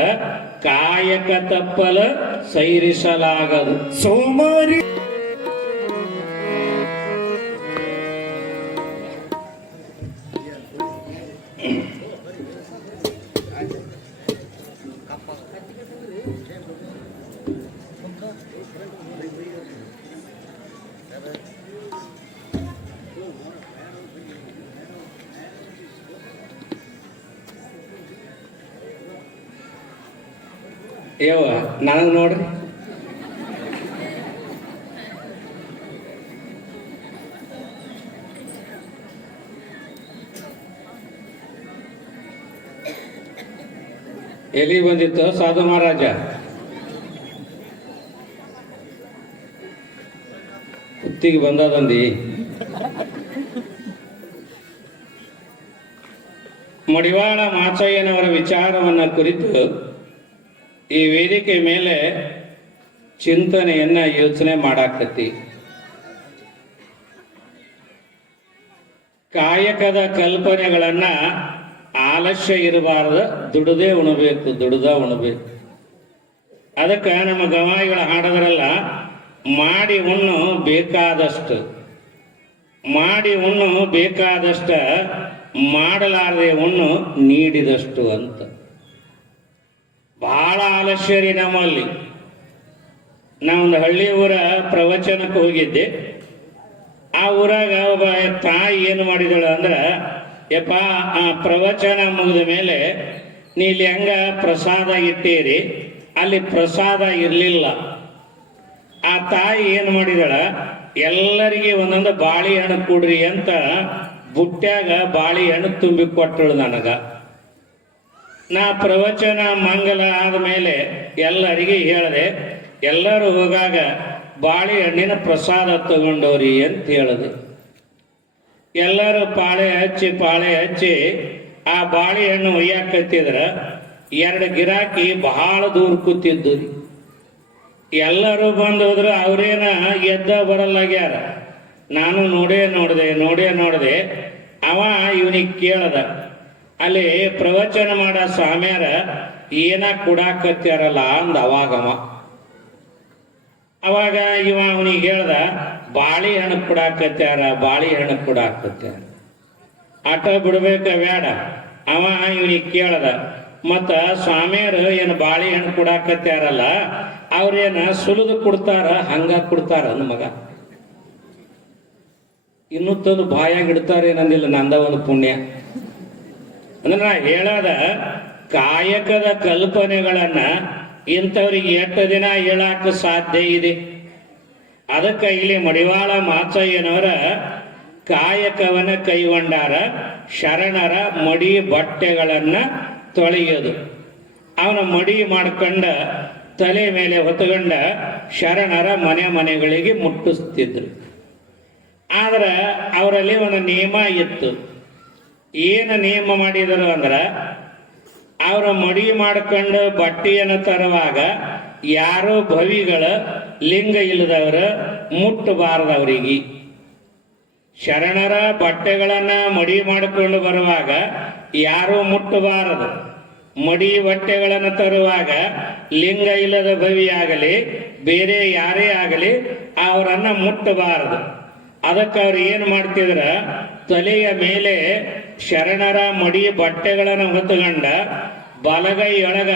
ಕಾಯಕ ತಪ್ಪಲು ಸೈರಿಸಲಾಗದು. ಸೋಮಾರಿ ಯವ್ವ ನನಗೆ ನೋಡ್ರಿ, ಎಲ್ಲಿ ಬಂದಿತ್ತು ಸಾಧು ಮಹಾರಾಜ? ಕುತ್ತಿಗೆ ಬಂದದಂದಿ. ಮಡಿವಾಳ ಮಾಚಯ್ಯನವರ ವಿಚಾರವನ್ನ ಕುರಿತು ಈ ವೇದಿಕೆ ಮೇಲೆ ಚಿಂತನೆಯನ್ನ ಯೋಚನೆ ಮಾಡಾಕತ್ತಿ. ಕಾಯಕದ ಕಲ್ಪನೆಗಳನ್ನ ಆಲಸ್ಯ ಇರಬಾರ್ದು, ದುಡದೇ ಉಣಬೇಕು. ಅದಕ್ಕೆ ನಮ್ಮ ಗವಾಯಿಗಳ ಹಾಡೋದ್ರಲ್ಲ, ಮಾಡಿ ಉಣ್ಣು ಬೇಕಾದಷ್ಟು, ಮಾಡಲಾರದೆ ಉಣ್ಣು ನೀಡಿದಷ್ಟು ಅಂತ. ಬಹಳ ಆಲಸ್ಯ ರೀ ನಮ್ಮಲ್ಲಿ. ನಾವೊಂದು ಹಳ್ಳಿ ಊರ ಪ್ರವಚನಕ್ಕೆ ಹೋಗಿದ್ದೆ. ಆ ಊರಾಗ ಒಬ್ಬ ತಾಯಿ ಏನು ಮಾಡಿದಳು ಅಂದ್ರೆ, ಯಪ್ಪ, ಆ ಪ್ರವಚನ ಮುಗಿದ ಮೇಲೆ ನೀ ಇಲ್ಲಿ ಹೆಂಗ ಪ್ರಸಾದ ಇಟ್ಟೀರಿ, ಅಲ್ಲಿ ಪ್ರಸಾದ ಇರಲಿಲ್ಲ. ಆ ತಾಯಿ ಏನು ಮಾಡಿದಳ, ಎಲ್ಲರಿಗೆ ಒಂದೊಂದು ಬಾಳೆಹಣ್ಣು ಕೊಡ್ರಿ ಅಂತ ಬುಟ್ಟ್ಯಾಗ ಬಾಳೆಹಣ್ಣು ತುಂಬಿ ಕೊಟ್ಟಳು ನನಗ. ನಾ ಪ್ರವಚನ ಮಂಗಲ ಆದಮೇಲೆ ಎಲ್ಲರಿಗೆ ಹೇಳಿದೆ, ಎಲ್ಲರೂ ಹೋಗಾಗ ಬಾಳೆಹಣ್ಣಿನ ಪ್ರಸಾದ ತಗೊಂಡವ್ರಿ ಅಂತ ಹೇಳಿದೆ. ಎಲ್ಲರೂ ಪಾಳೆ ಹಚ್ಚಿ ಆ ಬಾಳೆಹಣ್ಣು ಒಯ್ಯಾಕತ್ತಿದ್ರ 2 ಗಿರಾಕಿ ಬಹಳ ದೂರ ಕೂತಿದ್ದು ರೀ. ಎಲ್ಲರೂ ಬಂದು ಹೋದ್ರು, ಅವ್ರೇನ ಎದ್ದ ಬರಲ್ಲಾಗ್ಯಾರ. ನಾನು ನೋಡೇ ಅವ ಇವನಿಗೆ ಕೇಳದ, ಅಲ್ಲಿ ಪ್ರವಚನ ಮಾಡ ಸ್ವಾಮ್ಯಾರ ಏನ ಕುಡಾಕತ್ಯಾರಲ್ಲ ಅಂದ. ಅವಾಗ ಇವ ಅವನಿಗೆ ಹೇಳ್ದ, ಬಾಳೆಹಣ್ಣು ಕುಡಾಕತ್ಯಾರ. ಆಟ ಬಿಡ್ಬೇಕ ಬೇಡ. ಅವ ಇವನಿಗೆ ಕೇಳದ, ಮತ್ತ ಸ್ವಾಮಿಯರು ಏನು ಬಾಳೆಹಣ್ಣು ಕುಡಾಕತ್ಯಾರಲ್ಲ, ಅವ್ರೇನ ಸುಲಿದು ಕೊಡ್ತಾರ ಹಂಗ ಕೊಡ್ತಾರ ಮಗ? ಇನ್ನೂ ತಂದು ಬಾಯಾಗ ಇಡ್ತಾರೆ ನಂದಿಲ್ಲ, ನಂದ ಒಂದು ಪುಣ್ಯ. ಅಂದ್ರೆ ನಾ ಹೇಳದ ಕಾಯಕದ ಕಲ್ಪನೆಗಳನ್ನ ಇಂಥವ್ರಿಗೆ ಎಷ್ಟು ದಿನ ಹೇಳಾಕ ಸಾಧ್ಯ ಇದೆ? ಅದಕ್ಕೆ ಇಲ್ಲಿ ಮಡಿವಾಳ ಮಾಚಯ್ಯನವರ ಕಾಯಕವನ್ನ ಕೈಗೊಂಡಾರ. ಶರಣರ ಮಡಿ ಬಟ್ಟೆಗಳನ್ನ ತೊಳೆಯೋದು. ಅವನ ಮಡಿ ಮಾಡ್ಕೊಂಡ ತಲೆ ಮೇಲೆ ಹೊತ್ತುಕೊಂಡ ಶರಣರ ಮನೆಗಳಿಗೆ ಮುಟ್ಟಿಸ್ತಿದ್ರು. ಆದ್ರೆ ಅವರಲ್ಲಿ ಒಂದು ನಿಯಮ ಇತ್ತು. ಏನು ನಿಯಮ ಮಾಡಿದರು ಅಂದ್ರೆ, ಅವರ ಮಡಿ ಮಾಡ್ಕೊಂಡು ಬಟ್ಟೆಯನ್ನು ತರುವಾಗ ಯಾರೋ ಭವಿಗಳ ಲಿಂಗ ಇಲ್ಲದವ್ರ ಮುಟ್ಟಬಾರದವರಿಗೆ. ಶರಣರ ಬಟ್ಟೆಗಳನ್ನ ಮಡಿ ಮಾಡಿಕೊಂಡು ಬರುವಾಗ ಯಾರೂ ಮುಟ್ಟಬಾರದು. ಮಡಿ ಬಟ್ಟೆಗಳನ್ನು ತರುವಾಗ ಲಿಂಗ ಇಲ್ಲದ ಭವಿಯಾಗಲಿ ಬೇರೆ ಯಾರೇ ಆಗಲಿ ಅವರನ್ನ ಮುಟ್ಟಬಾರದು. ಅದಕ್ಕೆ ಅವ್ರು ಏನು ಮಾಡ್ತಿದ್ರ, ತಲೆಯ ಮೇಲೆ ಶರಣರ ಮಡಿ ಬಟ್ಟೆಗಳನ್ನು ಹೊತ್ತುಕೊಂಡ ಬಲಗೈಯೊಳಗ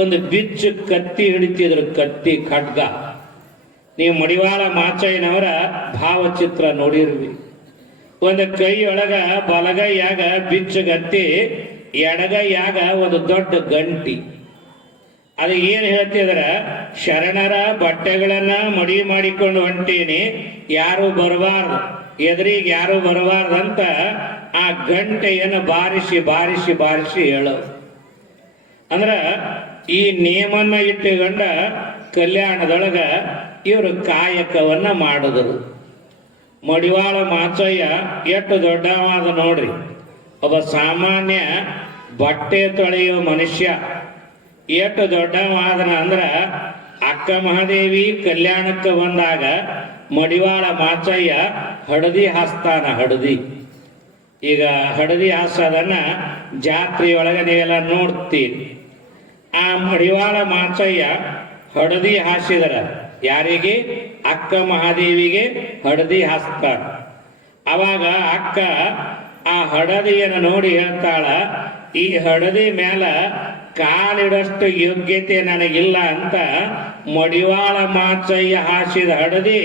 ಒಂದು ಬಿಚ್ಚು ಕತ್ತಿ ಹಿಡಿತಿದ್ರು, ಕತ್ತಿ ಖಡ್ಗ. ನೀವು ಮಡಿವಾಳ ಮಾಚಯ್ಯನವರ ಭಾವಚಿತ್ರ ನೋಡಿರ್ವಿ. ಒಂದು ಕೈಯೊಳಗ ಬಲಗೈಯಾಗ ಬಿಚ್ಚು ಗತ್ತಿ, ಎಡಗೈಯಾಗ ಒಂದು ದೊಡ್ಡ ಗಂಟಿ. ಅದು ಏನು ಹೇಳ್ತಿದ್ರ, ಶರಣರ ಬಟ್ಟೆಗಳನ್ನ ಮಡಿ ಮಾಡಿಕೊಂಡು ಹೊಂಟೀನಿ, ಯಾರು ಬರಬಾರ್ದು, ಎದುರಿಗೆ ಯಾರು ಬರಬಾರ್ದಂತ ಆ ಗಂಟೆಯನ್ನು ಬಾರಿಸಿ ಹೇಳೋದು. ಅಂದ್ರ ಈ ನಿಯಮನ್ನ ಇಟ್ಟುಕೊಂಡ ಕಲ್ಯಾಣದೊಳಗ ಇವರು ಕಾಯಕವನ್ನ ಮಾಡಿದರು. ಮಡಿವಾಳ ಮಾಚಯ್ಯ ಎಷ್ಟು ದೊಡ್ಡವಾದ ನೋಡ್ರಿ. ಒಬ್ಬ ಸಾಮಾನ್ಯ ಬಟ್ಟೆ ತೊಳೆಯುವ ಮನುಷ್ಯ ಎಷ್ಟು ದೊಡ್ಡವಾದನ ಅಂದ್ರ, ಅಕ್ಕ ಮಹಾದೇವಿ ಕಲ್ಯಾಣಕ್ಕೆ ಬಂದಾಗ ಮಡಿವಾಳ ಮಾಚಯ್ಯ ಹಳದಿ ಹಾಸ್ತಾನ. ಈಗ ಹಳದಿ ಹಾಸೋದನ್ನ ಜಾತ್ರೆಯೊಳಗೆ ನೀವೆಲ್ಲ ನೋಡ್ತೀರಿ. ಆ ಮಡಿವಾಳ ಮಾಚಯ್ಯ ಹಳದಿ ಹಾಸಿದರ ಯಾರಿಗೆ? ಅಕ್ಕ ಮಹಾದೇವಿಗೆ ಹಳದಿ ಹಾಸ್ತಾನ. ಅವಾಗ ಅಕ್ಕ ಆ ಹಳದಿಯನ್ನು ನೋಡಿ ಹೇಳ್ತಾಳ, ಈ ಹಳದಿ ಮೇಲ ಕಾಲಿಡಷ್ಟು ಯೋಗ್ಯತೆ ನನಗಿಲ್ಲ ಅಂತ ಮಡಿವಾಳ ಮಾಚಯ್ಯ ಹಾಸಿದ ಹಳದಿ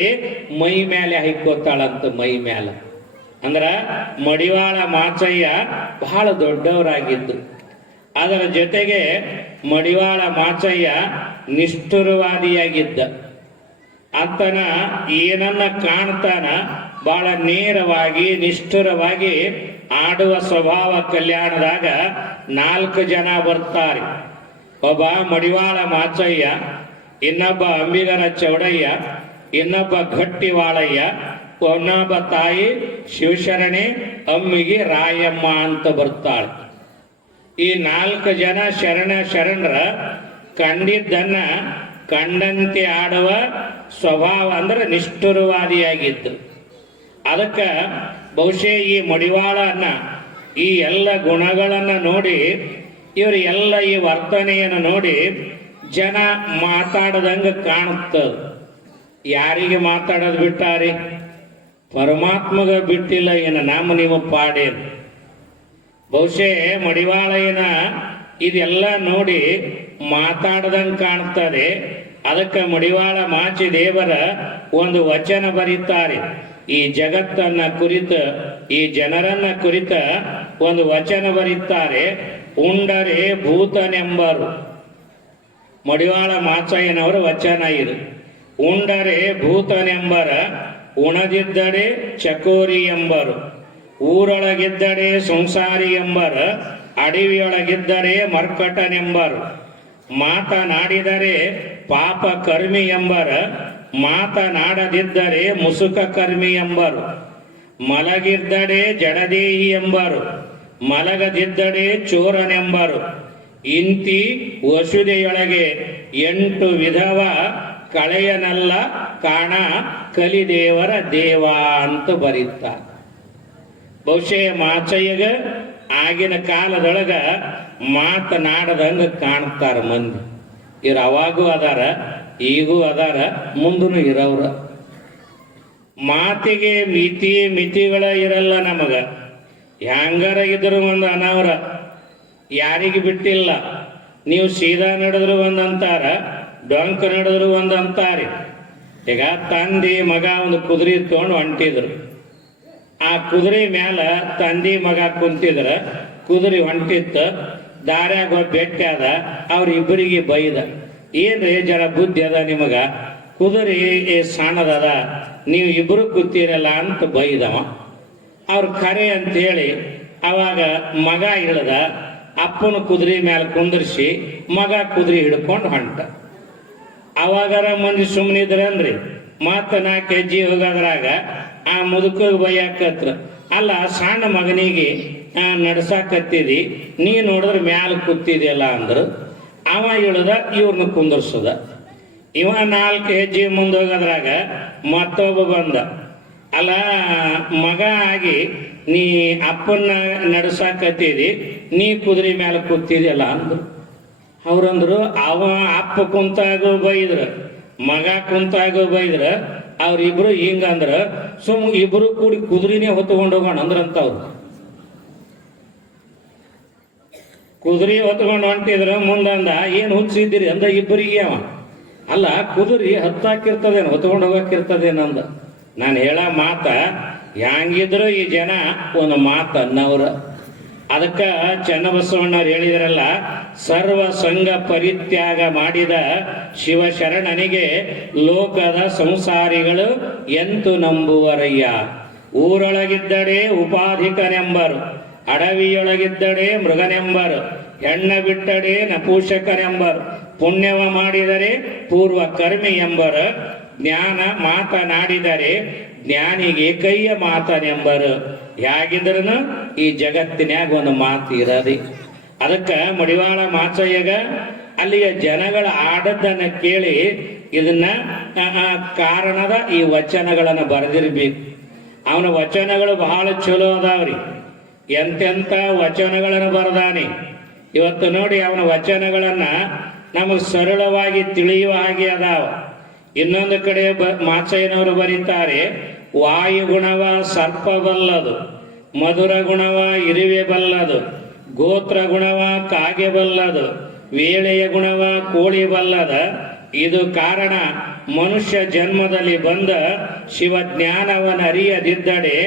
ಮೈ ಮೇಲೆ ಹಾಕೋತಾಳಂತ. ಮೈ ಮೇಲೆ ಅಂದ್ರ ಮಡಿವಾಳ ಮಾಚಯ್ಯ ಬಹಳ ದೊಡ್ಡವರಾಗಿದ್ದು. ಅದರ ಜೊತೆಗೆ ಮಡಿವಾಳ ಮಾಚಯ್ಯ ನಿಷ್ಠುರವಾದಿಯಾಗಿದ್ದ. ಆತನ ಏನನ್ನ ಕಾಣ್ತಾನ ಬಹಳ ನೇರವಾಗಿ ನಿಷ್ಠುರವಾಗಿ ಆಡುವ ಸ್ವಭಾವ. ಕಲ್ಯಾಣದಾಗ 4 ಜನ ಬರ್ತಾರೆ. ಒಬ್ಬ ಮಡಿವಾಳ ಮಾಚಯ್ಯ, ಇನ್ನೊಬ್ಬ ಅಂಬಿಗರ ಚೌಡಯ್ಯ, ಇನ್ನೊಬ್ಬ ಗಟ್ಟಿವಾಳಯ್ಯ, ಇನ್ನೊಬ್ಬ ತಾಯಿ ಶಿವಶರಣೆ ಅಮ್ಮಿಗೆ ರಾಯಮ್ಮ ಅಂತ ಬರ್ತಾಳೆ. ಈ 4 ಜನ ಶರಣರ ಕಂಡಿದ್ದನ್ನ ಕಂಡಂತೆ ಆಡುವ ಸ್ವಭಾವ, ಅಂದ್ರೆ ನಿಷ್ಠುರವಾದಿಯಾಗಿದ್ದು. ಅದಕ್ಕೆ ಬಹುಶಃ ಈ ಮಡಿವಾಳನ್ನ ಈ ಎಲ್ಲ ಗುಣಗಳನ್ನು ನೋಡಿ, ಇವರು ಎಲ್ಲ ಈ ವರ್ತನೆಯನ್ನು ನೋಡಿ ಜನ ಮಾತಾಡದಂಗೆ ಕಾಣುತ್ತದೆ. ಯಾರಿಗೆ ಮಾತಾಡೋದು ಬಿಟ್ಟಾರಿ? ಪರಮಾತ್ಮಗ ಬಿಟ್ಟಿಲ್ಲ. ಏನು ನಮ್ಮ ನಿಮ್ಮ ಪಾಡೇನು? ಬಹುಶಃ ಮಡಿವಾಳಯ್ಯನ ಇದೆಲ್ಲ ನೋಡಿ ಮಾತಾಡದಂಗೆ ಕಾಣ್ತದೆ. ಅದಕ್ಕೆ ಮಡಿವಾಳ ಮಾಚಿ ದೇವರ ಒಂದು ವಚನ ಬರೀತಾರೆ. ಈ ಜಗತ್ತನ್ನ ಕುರಿತ, ಈ ಜನರನ್ನ ಕುರಿತ ಒಂದು ವಚನ ಬರೀತಾರೆ. ಉಂಡರೆ ಭೂತನೆಂಬರು. ಮಡಿವಾಳ ಮಾಚಯ್ಯನವರ ವಚನ ಇದು. ಉಂಡರೆ ಭೂತನೆಂಬರ, ಉಣದಿದ್ದರೆ ಚಕೋರಿ ಎಂಬರು. ಊರೊಳಗಿದ್ದರೆ ಸಂಸಾರಿ ಎಂಬರ, ಅಡವಿಯೊಳಗಿದ್ದರೆ ಮರ್ಕಟನೆಂಬರು. ಮಾತನಾಡಿದರೆ ಪಾಪ ಕರ್ಮಿ ಎಂಬರ, ಮಾತನಾಡದಿದ್ದರೆ ಮುಸುಕ ಕರ್ಮಿ ಎಂಬರು. ಮಲಗಿದ್ದಡೆ ಜಡದೇಹಿ ಎಂಬರು, ಮಲಗದಿದ್ದಡೆ ಚೋರನೆಂಬರು. ಇಂತಿ ವಸುದೆಯೊಳಗೆ 8 ವಿಧವ, ಕಳೆಯನಲ್ಲ ಕಾಣ ಕಲಿದೇವರ ದೇವ ಅಂತ ಬರೀತ. ಬಹುಶಃ ಮಾಚಯ್ಯಗ ಆಗಿನ ಕಾಲದೊಳಗ ಮಾತನಾಡದಂಗ ಕಾಣ್ತಾರ ಮಂದಿ. ಇವ್ರು ಅವಾಗೂ ಅದಾರ, ಈಗೂ ಅದಾರ, ಮುಂದೂ ಇರವ್ರ. ಮಾತಿಗೆ ಮಿತಿಗಳ ಇರಲ್ಲ ನಮಗ. ಹ್ಯಾಂಗಾರ ಇದ್ರು ಒಂದು ಅನಾವರ, ಯಾರಿಗೆ ಬಿಟ್ಟಿಲ್ಲ. ನೀವು ಸೀದಾ ನಡೆದ್ರು ಒಂದಂತಾರ, ಡೊಂಕ ನಡೆದ್ರು ಒಂದಂತಾರೆ. ಈಗ ತಂದೆ ಮಗ ಒಂದು ಕುದುರೆ ತೊಗೊಂಡು ಹೊಂಟಿದ್ರು. ಆ ಕುದುರೆ ಮ್ಯಾಲ ತಂದೆ ಮಗ ಕುಂತಿದ್ರ, ಕುದುರೆ ಹೊಂಟಿತ್ತು. ದಾರ್ಯಾಗ ಬೆಟ್ಟ ಅದ, ಅವ್ರಿಬ್ಬರಿಗೆ ಬೈದ, ಏನ್ರಿ ಜರ ಬುದ್ಧಿ ಅದ ನಿಮಗ, ಕುದುರೆ ಸಣ್ಣದದ, ನೀವು ಇಬ್ಬರು ಕೂತೀರಲ್ಲ ಅಂತ ಬೈದವ. ಅವ್ರ ಕರೆ ಅಂತೇಳಿ ಅವಾಗ ಮಗ ಇಳ್ದ, ಅಪ್ಪನ ಕುದುರೆ ಮೇಲೆ ಕುಂದರ್ಸಿ ಮಗ ಕುದುರೆ ಹಿಡ್ಕೊಂಡು ಹೊಂಟ. ಅವಾಗಾರ ಮಂದಿ ಸುಮ್ಮನಿದ್ರನ್ರಿ. ಮತ್ತ 4 ಹೆಜ್ಜೆ ಹೋಗೋದ್ರಾಗ ಆ ಮುದುಕ ಬೈಯಾಕತ್ರ, ಅಲ್ಲ ಸಣ್ಣ ಮಗನಿಗೆ ನಡ್ಸಾಕತ್ತಿದಿ, ನೀ ನೋಡಿದ್ರೆ ಮ್ಯಾಲ ಕೂತಿದೆಯಲ್ಲ ಅಂದ್ರು. ಅವ ಇಳ್ದ, ಇವ್ರನ್ನ ಕುಂದರ್ಸದ. ಇವ 4 ಹೆಜ್ಜೆ ಮುಂದೆ ಹೋಗೋದ್ರಾಗ ಮತ್ತೊಬ್ಬ ಬಂದ, ಅಲ್ಲ ಮಗ ಆಗಿ ನೀ ಅಪ್ಪನ್ನ ನಡ್ಸಾಕತ್ತಿದಿ, ನೀ ಕುದುರೆ ಮೇಲೆ ಕೂತಿದೆಯಲ್ಲ ಅಂದ್ರು. ಅವ್ರಂದ್ರು, ಅವ ಅಪ್ಪ ಕುಂತಾಗ ಬೈದ್ರ, ಮಗ ಕುಂತಾಗ ಬೈದ್ರ, ಅವ್ರಿಬ್ರು ಹಿಂಗಂದ್ರ ಇಬ್ರು ಕೂಡಿ ಕುದುರೆನೇ ಹೊತ್ಕೊಂಡು ಹೋಗೋಣ ಅಂದ್ರಂತವ್ರು. ಕುದುರೆ ಹೊತ್ಕೊಂಡು ಹೊಂಟಿದ್ರ. ಮುಂದಂದ, ಏನು ಹುಚ್ಚಿದ್ದೀರಿ ಅಂದ ಇಬ್ಬರಿಗೆ. ಅವ ಅಲ್ಲ ಕುದುರೆ ಹತ್ತಾಕಿರ್ತದೇನು, ಹೊತ್ಕೊಂಡು ಹೋಗಕ್ಕಿರ್ತದೇನಂದ. ನಾನು ಹೇಳ ಮಾತ ಹ್ಯಾಂಗಿದ್ರು ಈ ಜನ ಒಂದು ಮಾತು ಅನ್ನವ್ರ. ಅದಕ್ಕೆ ಚನ್ನಬಸವಣ್ಣವ್ರು ಹೇಳಿದ್ರಲ್ಲ, ಸರ್ವ ಸಂಘ ಪರಿತ್ಯಾಗ ಮಾಡಿದ ಶಿವಶರಣನಿಗೆ ಲೋಕದ ಸಂಸಾರಿಗಳು ಎಂತು ನಂಬುವರಯ್ಯ. ಊರೊಳಗಿದ್ದಡೆ ಉಪಾಧಿಕನೆಂಬರು, ಅಡವಿಯೊಳಗಿದ್ದಡೆ ಮೃಗನೆಂಬರು. ಹೆಣ್ಣ ಬಿಟ್ಟಡೆ ನಪೂಷಕನೆಂಬರು, ಪುಣ್ಯವ ಮಾಡಿದರೆ ಪೂರ್ವ ಕರ್ಮಿ ಎಂಬರು. ಜ್ಞಾನ ಮಾತನಾಡಿದರೆ ಜ್ಞಾನಿಗೆ ಕೈಯ ಮಾತನೆಂಬರು. ಹೇಗಿದ್ರೂ ಈ ಜಗತ್ತಿನ್ಯಾಗ ಒಂದು ಮಾತು ಇರದಿ. ಅದಕ್ಕೆ ಮಡಿವಾಳ ಮಾಚಯ್ಯಗ ಅಲ್ಲಿಯ ಜನಗಳ ಆಡದ್ದನ್ನು ಕೇಳಿ ಇದನ್ನ ಕಾರಣದ ಈ ವಚನಗಳನ್ನು ಬರೆದಿರ್ಬೇಕು. ಅವನ ವಚನಗಳು ಬಹಳ ಚಲೋ ಅದಾವ್ರಿ. ಎಂತೆಂಥ ವಚನಗಳನ್ನು ಬರೆದಾನೆ. ಇವತ್ತು ನೋಡಿ ಅವನ ವಚನಗಳನ್ನ ನಮಗೆ ಸರಳವಾಗಿ ತಿಳಿಯುವ ಹಾಗೆ ಅದಾವ. ಇನ್ನೊಂದು ಕಡೆ ಮಾಚಯ್ಯನವರು ಬರೀತಾರೆ, ವಾಯುಗುಣವ ಸರ್ಪ ಬಲ್ಲದು, ಮಧುರ ಗುಣವ ಇರುವೆ ಬಲ್ಲದು, ಗೋತ್ರ ಗುಣವ ಕಾಗೆ ಬಲ್ಲದು, ವೇಳೆಯ ಗುಣವ ಕೋಳಿ ಬಲ್ಲದ. ಇದು ಕಾರಣ ಮನುಷ್ಯ ಜನ್ಮದಲ್ಲಿ ಬಂದ ಶಿವಜ್ಞಾನವನ್ನು ಅರಿಯದಿದ್ದಡೆ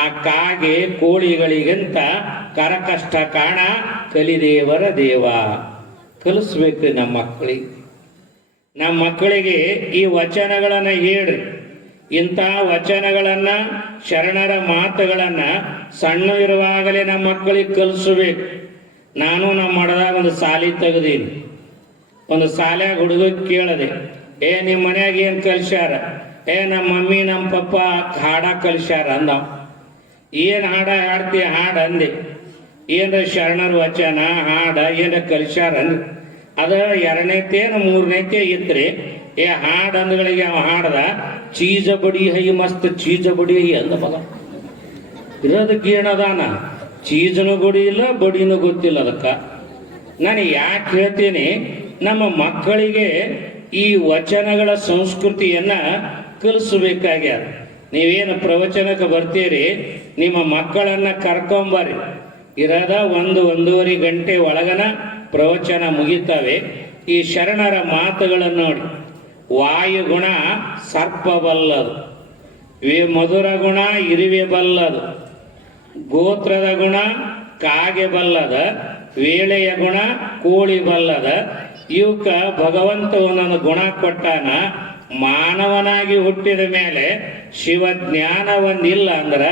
ಆ ಕಾಗೆ ಕೋಳಿಗಳಿಗಿಂತ ಕರಕಷ್ಟ ಕಾಣ ಕಲಿದೇವರ ದೇವ. ಕಲಿಸ್ಬೇಕು ನಮ್ಮ ಮಕ್ಕಳಿಗೆ ಈ ವಚನಗಳನ್ನು ಹೇಳ್ರಿ. ಇಂಥ ವಚನಗಳನ್ನು, ಶರಣರ ಮಾತುಗಳನ್ನು ಸಣ್ಣ ಇರುವಾಗಲೇ ನಮ್ಮ ಮಕ್ಕಳಿಗೆ ಕಲಿಸ್ಬೇಕು. ನಾನು ನಮ್ಮ ಮಠದಾಗ ಒಂದು ಸಾಲಿ ತೆಗೆದೀನಿ. ಒಂದು ಶಾಲ್ಯಾಗ ಹುಡುಗ ಕೇಳದೆ, ನಿಮ್ಮ ಮನ್ಯಾಗ ಏನು ಕಲಿಸ್ಯಾರ? ನಮ್ಮ ಮಮ್ಮಿ ನಮ್ಮ ಪಪ್ಪ ಹಾಡ ಕಲಿಸ್ಯಾರ ಅಂದ. ಏನು ಹಾಡ ಹಾಡ್ತಿ? ಹಾಡು ಅಂದೆ. ಏನ್ರ ಶರಣರ ವಚನ ಹಾಡ ಏನ್ರ ಕಲಿಸ್ಯಾರ ಅಂದೆ. ಅದು 2ನೇತೇನು 3ನೇತೆ ಇತ್ರಿ. ಹಾಡು ಅಂದಗಳಿಗೆ ಅವ ಹಾಡ್ದ, ಚೀಜ ಬಡಿ ಹೈ ಮಸ್ತ್ ಚೀಜ ಬಡಿ ಹೈ ಅಂದ ಮಗ. ಇರೋದಕ್ಕೆ ಏನದಾನ? ಚೀಜನು ಬಡಿ ಇಲ್ಲ, ಬಡಿನೂ ಗೊತ್ತಿಲ್ಲ. ಅದಕ್ಕೆ ನಾನು ಯಾಕೆ ಹೇಳ್ತೀನಿ, ನಮ್ಮ ಮಕ್ಕಳಿಗೆ ಈ ವಚನಗಳ ಸಂಸ್ಕೃತಿಯನ್ನ ಕಲಿಸಬೇಕಾಗ್ಯದ. ನೀವೇನು ಪ್ರವಚನಕ್ಕೆ ಬರ್ತೀರಿ, ನಿಮ್ಮ ಮಕ್ಕಳನ್ನ ಕರ್ಕೊಂಬರ್ರಿ. ಇರದ 1-1.5 ಗಂಟೆ ಒಳಗನ ಪ್ರವಚನ ಮುಗಿತವೆ. ಈ ಶರಣರ ಮಾತುಗಳನ್ನು ನೋಡಿ. ವಾಯುಗುಣ ಸರ್ಪ ಬಲ್ಲದು, ಮಧುರ ಗುಣ ಇರುವೆ ಬಲ್ಲದು, ಗೋತ್ರದ ಗುಣ ಕಾಗೆ ಬಲ್ಲದ, ವೇಳೆಯ ಗುಣ ಕೋಳಿ ಬಲ್ಲದ. ಇವಕ್ಕ ಭಗವಂತ ಒಂದೊಂದು ಗುಣ ಕೊಟ್ಟಾನ. ಮಾನವನಾಗಿ ಹುಟ್ಟಿದ ಮೇಲೆ ಶಿವಜ್ಞಾನ ಒಂದಿಲ್ಲ ಅಂದ್ರ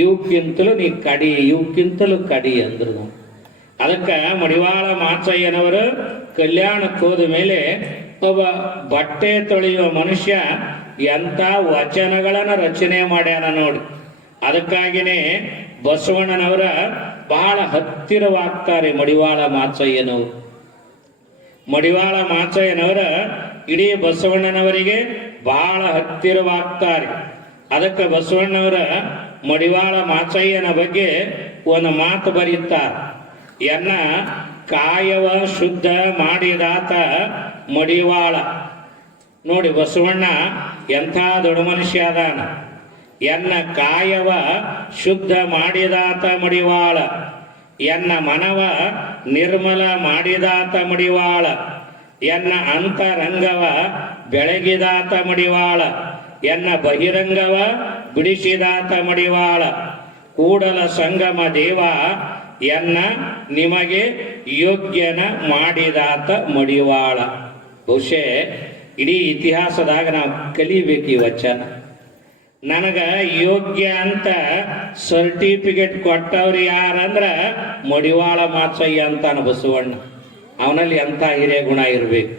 ಇವಕ್ಕಿಂತಲೂ ನೀ ಕಡಿ, ಇವಕ್ಕಿಂತಲೂ ಕಡಿ ಅಂದ್ರು. ಅದಕ್ಕೆ ಮಡಿವಾಳ ಮಾಚಯ್ಯನವರು ಕಲ್ಯಾಣಕ್ಕೆ ಹೋದ ಮೇಲೆ ಒಬ್ಬ ಬಟ್ಟೆ ತೊಳೆಯುವ ಮನುಷ್ಯ ಎಂಥ ವಚನಗಳನ್ನ ರಚನೆ ಮಾಡ್ಯಾನ ನೋಡಿ. ಅದಕ್ಕಾಗಿನೇ ಬಸವಣ್ಣನವರ ಬಹಳ ಹತ್ತಿರವಾಗ್ತಾರೆ ಮಡಿವಾಳ ಮಾಚಯ್ಯನವರು. ಮಡಿವಾಳ ಮಾಚಯ್ಯನವರ ಇಡೀ ಬಸವಣ್ಣನವರಿಗೆ ಬಹಳ ಹತ್ತಿರವಾಗ್ತಾರೆ. ಅದಕ್ಕೆ ಬಸವಣ್ಣವರ ಮಡಿವಾಳ ಮಾಚಯ್ಯನ ಬಗ್ಗೆ ಒಂದು ಮಾತು ಬರೀತಾರೆ. ಎನ್ನ ಕಾಯವ ಶುದ್ಧ ಮಾಡಿದಾತ ಮಡಿವಾಳ. ನೋಡಿ ಬಸವಣ್ಣ ಎಂಥ ದೊಡ್ಡ ಮನುಷ್ಯ ಅದಾನ. ಎನ್ನ ಕಾಯವ ಶುದ್ಧ ಮಾಡಿದಾತ ಮಡಿವಾಳ, ಎನ್ನ ಮನವ ನಿರ್ಮಲ ಮಾಡಿದಾತ ಮಡಿವಾಳ, ಎನ್ನ ಅಂತರಂಗವ ಬೆಳಗಿದಾತ ಮಡಿವಾಳ, ಎನ್ನ ಬಹಿರಂಗವ ಬಿಡಿಸಿದಾತ ಮಡಿವಾಳ, ಕೂಡಲ ಸಂಗಮ ದೇವ ಎನ್ನ ನಿಮಗೆ ಯೋಗ್ಯನ ಮಾಡಿದಾತ ಮಡಿವಾಳ. ಬಹುಶಃ ಇಡೀ ಇತಿಹಾಸದಾಗ ನಾವು ಕಲಿಬೇಕು ಈ ವಚನ. ನನಗ ಯೋಗ್ಯ ಅಂತ ಸರ್ಟಿಫಿಕೇಟ್ ಕೊಟ್ಟವ್ರು ಯಾರಂದ್ರ ಮಡಿವಾಳ ಮಾಚಯ್ಯ ಅಂತಾನ ಬಸವಣ್ಣ. ಅವನಲ್ಲಿ ಎಂಥ ಹಿರಿಯ ಗುಣ ಇರಬೇಕು.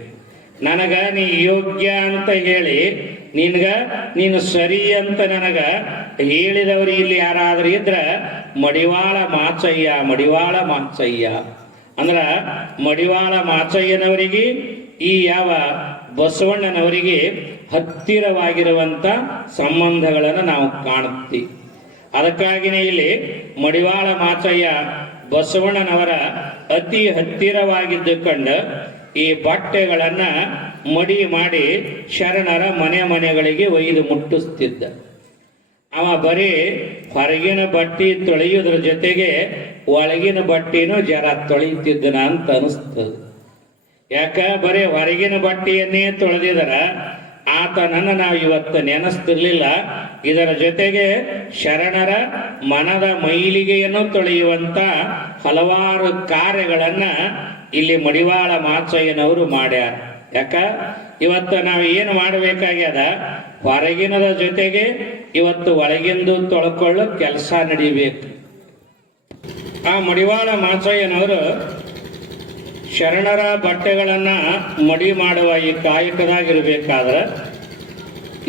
ನನಗ ನೀ ಯೋಗ್ಯ ಅಂತ ಹೇಳಿ ನೀನು ಸರಿ ಅಂತ ನನಗ ಹೇಳಿದವರು ಇಲ್ಲಿ ಯಾರಾದ್ರೂ ಇದ್ರ ಮಡಿವಾಳ ಮಾಚಯ್ಯ, ಮಡಿವಾಳ ಮಾಚಯ್ಯ ಅಂದ್ರ ಮಡಿವಾಳ ಮಾಚಯ್ಯನವರಿಗೆ ಈ ಯಾವ ಬಸವಣ್ಣನವರಿಗೆ ಹತ್ತಿರವಾಗಿರುವಂತ ಸಂಬಂಧಗಳನ್ನು ನಾವು ಕಾಣುತ್ತೀವಿ. ಅದಕ್ಕಾಗಿನೇ ಇಲ್ಲಿ ಮಡಿವಾಳ ಮಾಚಯ್ಯ ಬಸವಣ್ಣನವರ ಅತಿ ಹತ್ತಿರವಾಗಿದ್ದು ಕಂಡು ಈ ಬಟ್ಟೆಗಳನ್ನ ಮಡಿ ಮಾಡಿ ಶರಣರ ಮನೆಗಳಿಗೆ ಒಯ್ದು ಮುಟ್ಟಿಸ್ತಿದ್ದ. ಅವ ಬರೀ ಹೊರಗಿನ ಬಟ್ಟೆ ತೊಳೆಯುವುದ್ರ ಜೊತೆಗೆ ಒಳಗಿನ ಬಟ್ಟೆನೂ ಜರ ತೊಳೆಯುತ್ತಿದ್ದನ ಅಂತ ಅನಿಸ್ತದೆ. ಯಾಕ ಬರೀ ಹೊರಗಿನ ಬಟ್ಟೆಯನ್ನೇ ತೊಳೆದಿದರ ಆತನನ್ನು ನಾವು ಇವತ್ತು ನೆನೆಸ್ತಿರ್ಲಿಲ್ಲ. ಇದರ ಜೊತೆಗೆ ಶರಣರ ಮನದ ಮೈಲಿಗೆಯನ್ನು ತೊಳೆಯುವಂತ ಹಲವಾರು ಕಾರ್ಯಗಳನ್ನ ಇಲ್ಲಿ ಮಡಿವಾಳ ಮಾಚಯ್ಯನವರು ಮಾಡ್ಯಾರ. ಯಾಕ ಇವತ್ತು ನಾವು ಏನು ಮಾಡಬೇಕಾಗ್ಯದ, ಹೊರಗಿನದ ಜೊತೆಗೆ ಇವತ್ತು ಒಳಗಿಂದು ತೊಳ್ಕೊಳ್ಳೋ ಕೆಲಸ ನಡಿಬೇಕು. ಆ ಮಡಿವಾಳ ಮಾಚಯ್ಯನವರು ಶರಣರ ಬಟ್ಟೆಗಳನ್ನ ಮಡಿ ಮಾಡುವ ಈ ಕಾಯಕದಾಗಿರ್ಬೇಕಾದ್ರೆ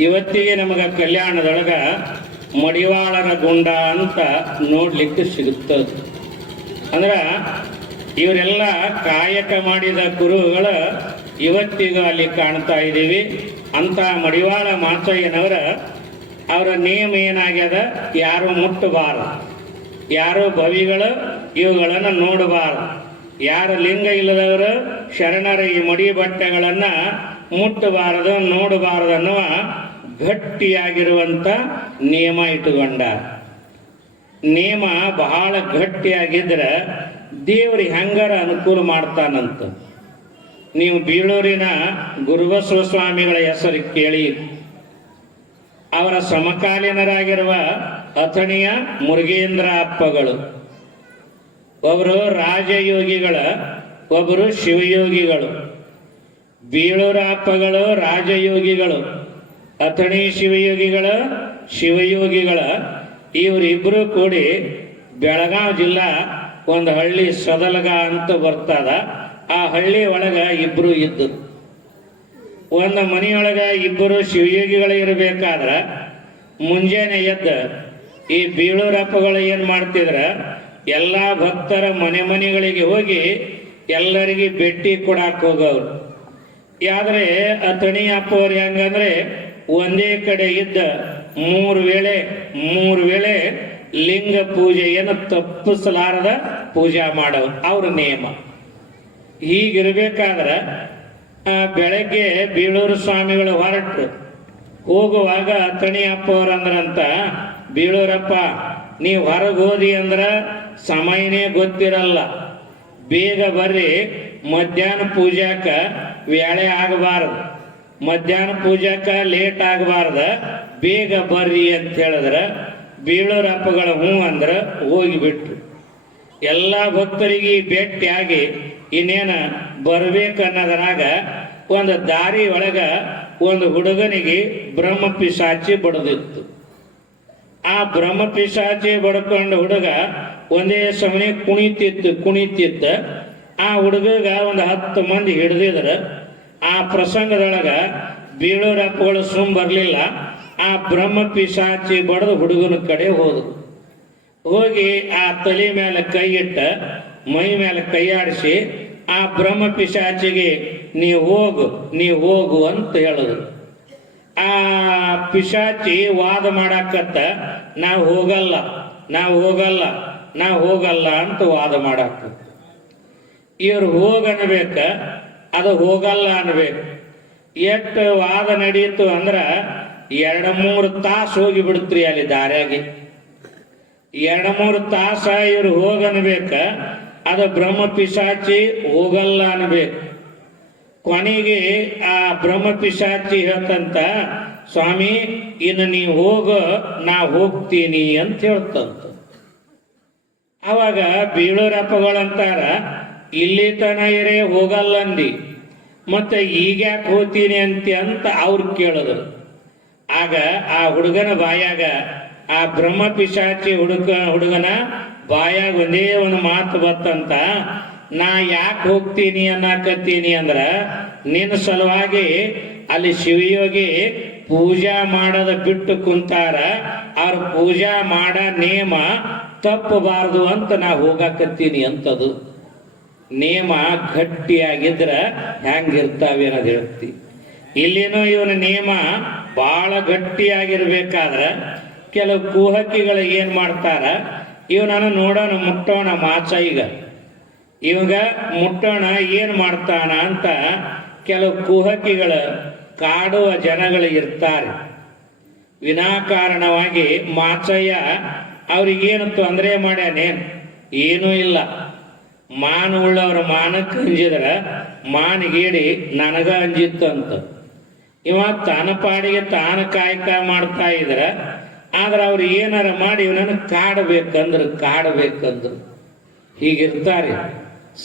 ಇವತ್ತಿಗೆ ನಮಗ ಕಲ್ಯಾಣದೊಳಗ ಮಡಿವಾಳರ ಗುಂಡ ಅಂತ ನೋಡ್ಲಿಕ್ಕೆ ಸಿಗುತ್ತದೆ. ಅಂದ್ರ ಇವರೆಲ್ಲ ಕಾಯಕ ಮಾಡಿದ ಗುರುಗಳು ಇವತ್ತಿಗೂ ಅಲ್ಲಿ ಕಾಣ್ತಾ ಇದ್ದೀವಿ. ಅಂತ ಮಡಿವಾಳ ಮಾಚಯ್ಯನವರ ಅವರ ನೇಮ ಏನಾಗ್ಯದ, ಯಾರು ಮುಟ್ಟಬಾರದು, ಯಾರು ಭವಿಗಳು ಇವುಗಳನ್ನು ನೋಡಬಾರದು, ಯಾರು ಲಿಂಗ ಇಲ್ಲದವರು ಶರಣರ ಈ ಮಡಿ ಬಟ್ಟೆಗಳನ್ನ ಮುಟ್ಟಬಾರದು, ನೋಡಬಾರದು ಅನ್ನುವ ಗಟ್ಟಿಯಾಗಿರುವಂತ ನಿಯಮ ಇಟ್ಟುಕೊಂಡ. ನಿಯಮ ಬಹಳ ಗಟ್ಟಿಯಾಗಿದ್ರೆ ದೇವ್ರಿಗೆ ಹೆಂಗಾರ ಅನುಕೂಲ ಮಾಡ್ತಾನಂತ. ನೀವು ಬೀಳೂರಿನ ಗುರುಬಸವ ಸ್ವಾಮಿಗಳ ಹೆಸರು ಕೇಳಿ. ಅವರ ಸಮಕಾಲೀನರಾಗಿರುವ ಅಥಣಿಯ ಮುರುಗೇಂದ್ರ ಅಪ್ಪಗಳು ಒಬ್ಬರು ರಾಜಯೋಗಿಗಳ, ಒಬ್ಬರು ಶಿವಯೋಗಿಗಳು. ಬೀಳೂರ ಅಪ್ಪಗಳು ರಾಜಯೋಗಿಗಳು, ಅಥಣಿ ಶಿವಯೋಗಿಗಳ. ಇವರಿಬ್ಬರು ಕೂಡಿ ಬೆಳಗಾವಿ ಜಿಲ್ಲಾ ಒಂದು ಹಳ್ಳಿ ಸದಲಗ ಅಂತ ಬರ್ತದ. ಆ ಹಳ್ಳಿ ಒಳಗ ಇಬ್ರು ಇದ್ದರು. ಒಂದು ಮನೆಯೊಳಗ ಇಬ್ಬರು ಶಿವಯೋಗಿಗಳು ಇರಬೇಕಾದ್ರ ಮುಂಜಾನೆ ಎದ್ದ ಈ ಬೀಳೂರಪ್ಪಗಳು ಏನ್ ಮಾಡ್ತಿದ್ರ, ಎಲ್ಲಾ ಭಕ್ತರ ಮನೆಗಳಿಗೆ ಹೋಗಿ ಎಲ್ಲರಿಗೆ ಭೇಟಿ ಕೊಡಾಕ್ ಹೋಗವ್ರು. ಆದ್ರೆ ಅಥಣಿ ಅಪ್ಪವ್ರು ಹೆಂಗಂದ್ರೆ ಒಂದೇ ಕಡೆ ಇದ್ದ ಮೂರು ವೇಳೆ ಲಿಂಗ ಪೂಜೆಯನ್ನು ತಪ್ಪಿಸಲಾರದ ಪೂಜಾ ಮಾಡೋರು ಅವ್ರ ನಿಯಮ. ಹೀಗಿರ್ಬೇಕಾದ್ರ ಬೆಳಗ್ಗೆ ಬೀಳೂರು ಸ್ವಾಮಿಗಳು ಹೊರಟ್ರು. ಹೋಗುವಾಗ ಅಥಣಿ ಅಪ್ಪವ್ರು ಅಂದ್ರಂತ, ಬೀಳೂರಪ್ಪ ನೀವು ಹೊರಗೆ ಹೋದಿ ಅಂದ್ರ ಸಮಯನೇ ಗೊತ್ತಿರಲ್ಲ, ಬೇಗ ಬರ್ರಿ, ಮಧ್ಯಾಹ್ನ ಪೂಜಾಕ ವೇಳೆ ಆಗಬಾರದು, ಮಧ್ಯಾಹ್ನ ಪೂಜಾಕ ಲೇಟ್ ಆಗಬಾರ್ದ, ಬೇಗ ಬರ್ರಿ ಅಂತ ಹೇಳಿದ್ರ ಬೀಳೂರಪ್ಪಗಳ ಹ್ಞೂ ಅಂದ್ರ ಹೋಗಿಬಿಟ್ರು. ಎಲ್ಲ ಭಕ್ತರಿಗೆ ಭೇಟಿಯಾಗಿ ಇನ್ನೇನ ಬರ್ಬೇಕನ್ನೋದ್ರಾಗ ಒಂದು ದಾರಿ ಒಳಗ ಒಂದು ಹುಡುಗನಿಗೆ ಬ್ರಹ್ಮ ಪಿಶಾಚಿ ಬಡದಿತ್ತು. ಆ ಬ್ರಹ್ಮ ಪಿಶಾಚಿ ಬಡ್ಕೊಂಡು ಹುಡುಗ ಒಂದೇ ಸಮನೆ ಕುಣಿತಿತ್ತ. ಆ ಹುಡುಗಗ ಒಂದು 10 ಮಂದಿ ಹಿಡಿದಿದ್ರ. ಆ ಪ್ರಸಂಗದೊಳಗ ಬೀಳೋರಪ್ಪಗಳು ಸುಮ್ ಬರ್ಲಿಲ್ಲ. ಆ ಬ್ರಹ್ಮ ಪಿಶಾಚಿ ಬಡದು ಹುಡುಗನ ಕಡೆ ಹೋಗಿ ಆ ತಲೆ ಮೇಲೆ ಕೈ ಇಟ್ಟ, ಮೈ ಮೇಲೆ ಕೈ ಆಡಿಸಿ ಆ ಬ್ರಹ್ಮ ಪಿಶಾಚಿಗೆ ನೀ ಹೋಗು ಅಂತ ಹೇಳಿದ್ರು. ಆ ಪಿಶಾಚಿ ವಾದ ಮಾಡಾಕತ್ತ, ನಾವು ಹೋಗಲ್ಲ ಅಂತ ವಾದ ಮಾಡಾಕತ್ತ. ಇವ್ರು ಹೋಗನ್ಬೇಕ, ಅದು ಹೋಗಲ್ಲ ಅನ್ಬೇಕು. ಎಷ್ಟು ವಾದ ನಡೀತು ಅಂದ್ರ 2-3 ತಾಸು ಹೋಗಿ ಬಿಡ್ತ್ರಿ ಅಲ್ಲಿ ದಾರ್ಯಾಗಿ. 2-3 ತಾಸ ಇವ್ರು ಹೋಗನ್ಬೇಕ, ಅದು ಬ್ರಹ್ಮ ಪಿಶಾಚಿ ಹೋಗಲ್ಲ ಅನ್ಬೇಕು. ಕೊನೆಗೆ ಆ ಬ್ರಹ್ಮ ಪಿಶಾಚಿ ಹೇಳ್ತಂತ, ಸ್ವಾಮಿ ಇನ್ನು ನೀ ನಾ ಹೋಗ್ತೀನಿ ಅಂತ ಹೇಳ್ತಂತ. ಅವಾಗ ಬೀಳೋರಪ್ಪಗಳಂತಾರ, ಇಲ್ಲಿ ತನ ಇರೇ ಹೋಗಲ್ಲಂದಿ, ಮತ್ತೆ ಈಗ್ಯಾಕೆ ಹೋಗ್ತೀನಿ ಅಂತ ಅವ್ರು ಕೇಳಿದ್ರು. ಆಗ ಆ ಹುಡುಗನ ಬಾಯಾಗ, ಆ ಬ್ರಹ್ಮ ಪಿಶಾಚಿ ಹುಡುಗನ ಬಾಯಾಗ ಒಂದೇ ಒಂದು ಮಾತು ಬತ್ತಂತ, ನಾ ಯಾಕೆ ಹೋಗ್ತೀನಿ ಅನ್ನಕತ್ತೀನಿ ಅಂದ್ರ ನಿನ್ನ ಸಲುವಾಗಿ ಅಲ್ಲಿ ಶಿವಯೋಗಿ ಪೂಜಾ ಮಾಡೋದ ಬಿಟ್ಟು ಕುಂತಾರ, ಅವ್ರ ಪೂಜಾ ಮಾಡ ನೇಮ ತಪ್ಪಬಾರ್ದು ಅಂತ ನಾ ಹೋಗಾಕತ್ತೀನಿ ಅಂತದು. ನೇಮ ಗಟ್ಟಿಯಾಗಿದ್ರ ಹೆಂಗಿರ್ತಾವೆ ಅನ್ನೋದು ಹೇಳ್ತಿ. ಇಲ್ಲಿನೂ ಇವನ ನೇಮ ಬಹಳ ಗಟ್ಟಿಯಾಗಿರ್ಬೇಕಾದ್ರ ಕೆಲವು ಕುಹಕಿಗಳು ಏನ್ ಮಾಡ್ತಾರ, ಇವನನ್ನು ನೋಡೋಣ ಮುಟ್ಟೋಣ ಮಾಚ, ಇವಾಗ ಮುಟ್ಟೋಣ ಏನ್ ಮಾಡ್ತಾನ ಅಂತ ಕೆಲವು ಕುಹಕಿಗಳ ಕಾಡುವ ಜನಗಳು ಇರ್ತಾರೆ. ವಿನಾಕಾರಣವಾಗಿ ಮಾಚಯ್ಯ ಅವ್ರಿಗೇನು ತೊಂದರೆ ಮಾಡ್ಯಾನೇನ್? ಏನೂ ಇಲ್ಲ. ಮಾನ ಉಳ್ಳವ್ರ ಮಾನಕ್ಕೆ ಅಂಜಿದ್ರ ಮಾನಿಗೇಡಿ ನನಗ ಅಂಜಿತ್ತಂತ. ಇವ ತನ್ನ ಪಾಡಿಗೆ ತಾನು ಕಾಯ್ಕ ಮಾಡ್ತಾ ಇದ್ರ, ಆದ್ರೆ ಅವ್ರು ಏನಾರ ಮಾಡಿ ಇವನನ್ನು ಕಾಡಬೇಕಂದ್ರು. ಹೀಗಿರ್ತಾರೆ.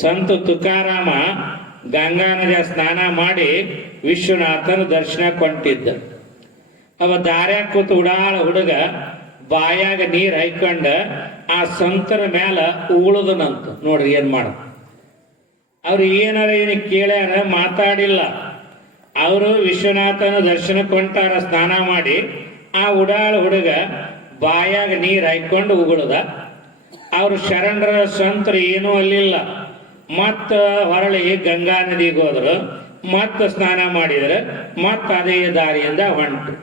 ಸಂತ ತುಕಾರಾಮ ಗಂಗಾ ನದಿಯ ಸ್ನಾನ ಮಾಡಿ ವಿಶ್ವನಾಥನ ದರ್ಶನ ಕೊಂಟಿದ್ದ. ಅವ ದಾರ್ಯಾಗ ಕೂತು ಉಡಾಳ ಹುಡುಗ ಬಾಯಾಗ ನೀರ್ ಹಾಯ್ಕೊಂಡ ಆ ಸಂತರ ಮ್ಯಾಲ ಉಗುಳದನಂತ. ನೋಡ್ರಿ ಏನ್ ಮಾಡ. ಅವ್ರು ಏನಾರ ಏನಿಗೆ ಕೇಳ್ಯಾರ, ಮಾತಾಡಿಲ್ಲ. ಅವರು ವಿಶ್ವನಾಥನ ದರ್ಶನ ಕೊಂಟಾರ ಸ್ನಾನ ಮಾಡಿ. ಆ ಉಡಾಳ ಹುಡುಗ ಬಾಯಾಗ ನೀರ್ ಹಾಯ್ಕೊಂಡು ಉಗುಳದ. ಅವ್ರು ಶರಣರ ಸಂತರು ಏನೂ ಅಲ್ಲಿಲ್ಲ. ಮತ್ತ ಹೊರಳಿ ಗಂಗಾ ನದಿಗೆ ಹೋದ್ರು, ಮತ್ತ ಸ್ನಾನ ಮಾಡಿದ್ರೆ, ಮತ್ತ ಅದೇ ದಾರಿಯಿಂದ ಹೊಂಟು.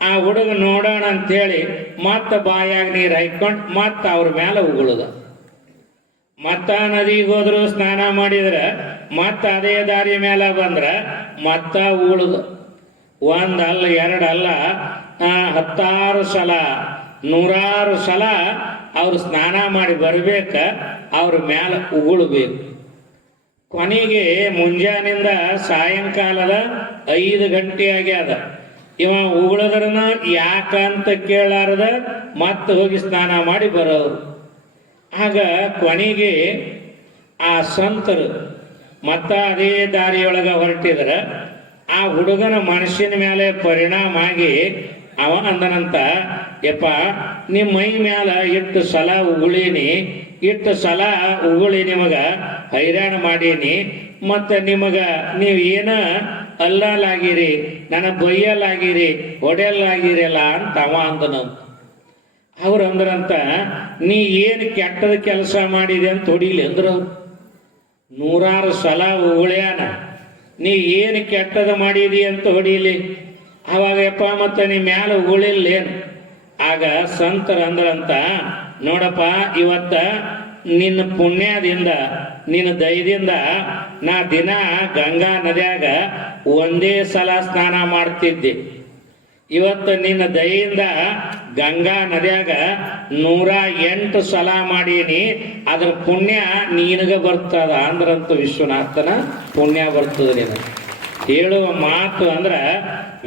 ಆ ಹುಡುಗ ನೋಡೋಣ ಅಂತೇಳಿ ಮತ್ತ ಬಾಯಾಗ ನೀರು ಹಾಯ್ಕೊಂಡು ಮತ್ತ ಅವ್ರ ಮೇಲೆ ಉಗುಳದ. ಮತ್ತ ನದಿಗೆ ಹೋದ್ರು, ಸ್ನಾನ ಮಾಡಿದ್ರೆ, ಮತ್ತ ಅದೇ ದಾರಿ ಮೇಲೆ ಬಂದ್ರ ಮತ್ತ ಉಗುಳದ. ಒಂದಲ್ಲ ಎರಡಲ್ಲ, 10 ಸಲ 100 ಸಲ ಅವ್ರು ಸ್ನಾನ ಮಾಡಿ ಬರ್ಬೇಕ, ಅವ್ರ ಮ್ಯಾಲ ಉಗುಳ್ಬೇಕು. ಕೊನೆಗೆ ಮುಂಜಾನಿಂದ ಸಾಯಂಕಾಲದ 5 ಗಂಟೆ ಆಗ್ಯಾದ. ಇವ ಉಗುಳದ್ರನ ಯಾಕಂತ ಕೇಳಾರದ ಮತ್ತ ಹೋಗಿ ಸ್ನಾನ ಮಾಡಿ ಬರೋರು. ಆಗ ಕೊನೆಗೆ ಆ ಸಂತರು ಮತ್ತ ಅದೇ ದಾರಿಯೊಳಗ ಹೊರಟಿದ್ರ. ಆ ಹುಡುಗನ ಮನಸ್ಸಿನ ಮೇಲೆ ಪರಿಣಾಮ ಆಗಿ ಅವ ಅಂದನಂತ, ಯಪ್ಪ ನಿಮ್ಮ ಮೈ ಮ್ಯಾಲ ಇಟ್ಟು ಸಲ ಉಗುಳೀನಿ, ನಿಮಗ ಹೈರಾಣ ಮಾಡೀನಿ, ಮತ್ತು ನೀವು ಏನ ಅಲ್ಲಲಾಗಿರಿ, ನನ್ನ ಬೈಯಲಾಗಿರಿ, ಹೊಡೆಯಲಾಗಿರಲ್ಲ ಅಂತ ಅವ ಅಂದನಂತ. ಅವ್ರು ಅಂದ್ರಂತ, ನೀ ಏನು ಕೆಟ್ಟದ ಕೆಲಸ ಮಾಡಿದೆ ಅಂತ ಹೊಡಿಲಿ ಅಂದ್ರು. 100 ಸಲ ಉಗುಳ್ಯಾನ, ನೀ ಏನು ಕೆಟ್ಟದ ಮಾಡಿದಿ ಅಂತ ಹೊಡಿಲಿ. ಅವಾಗ ಯಪ್ಪ ಮತ್ತೆ ನೀ ಮ್ಯಾಲ ಉಗುಳಿಲ್ಲೇನು? ಆಗ ಸಂತರ ಅಂದ್ರಂತ, ನೋಡಪ್ಪ ಇವತ್ತ ನಿನ್ನ ಪುಣ್ಯದಿಂದ ನಿನ್ನ ದಯದಿಂದ ನಾ ದಿನ ಗಂಗಾ ನದಿಯಾಗ ಒಂದೇ ಸಲ ಸ್ನಾನ ಮಾಡ್ತಿದ್ದೆ. ಇವತ್ತು ನಿನ್ನ ದಯೆಯಿಂದ ಗಂಗಾ ನದಿಯಾಗ 108 ಸಲ ಮಾಡೀನಿ. ಅದ್ರ ಪುಣ್ಯ ನಿನಗ ಬರ್ತದ ಅಂದ್ರಂತ ವಿಶ್ವನಾಥನ ಪುಣ್ಯ ಬರ್ತದೆ ನಿನಗೆ. ಹೇಳುವ ಮಾತು ಅಂದ್ರ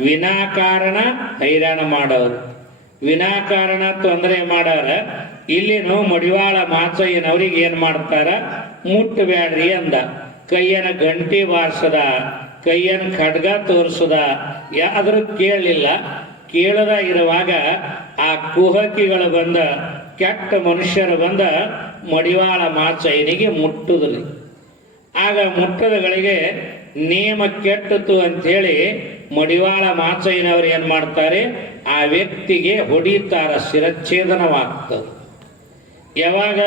ವಿನಾಕಾರಣ ಹೈರಾಣ ಮಾಡೋರು, ವಿನಾಕಾರಣ ತೊಂದರೆ ಮಾಡೋರ ಇಲ್ಲಿನೂ ಮಡಿವಾಳ ಮಾಚಯ್ಯನವ್ರಿಗೆ ಏನ್ ಮಾಡ್ತಾರ, ಮುಟ್ಟಬ್ಯಾಡ್ರಿ ಅಂದ. ಕೈಯನ ಗಂಟಿ ಬಾರಿಸದ, ಕೈಯನ ಖಡ್ಗ ತೋರಿಸದ, ಯಾವ್ದ್ರೂ ಕೇಳಲಿಲ್ಲ. ಕೇಳದ ಇರುವಾಗ ಆ ಕುಹಕಿಗಳು ಬಂದ, ಕೆಟ್ಟ ಮನುಷ್ಯರು ಬಂದ ಮಡಿವಾಳ ಮಾಚಯ್ಯನಿಗೆ ಮುಟ್ಟುದ್ರಿ. ಆಗ ಮುಟ್ಟದಗಳಿಗೆ ನೇಮ ಕೆಟ್ಟಿತು ಅಂಥೇಳಿ ಮಡಿವಾಳ ಮಾಚಯ್ಯನವರು ಏನ್ ಮಾಡ್ತಾರೆ, ಆ ವ್ಯಕ್ತಿಗೆ ಹೊಡಿತಾರ, ಶಿರಚ್ಛೇದನವಾಗ್ತದೆ. ಯಾವಾಗ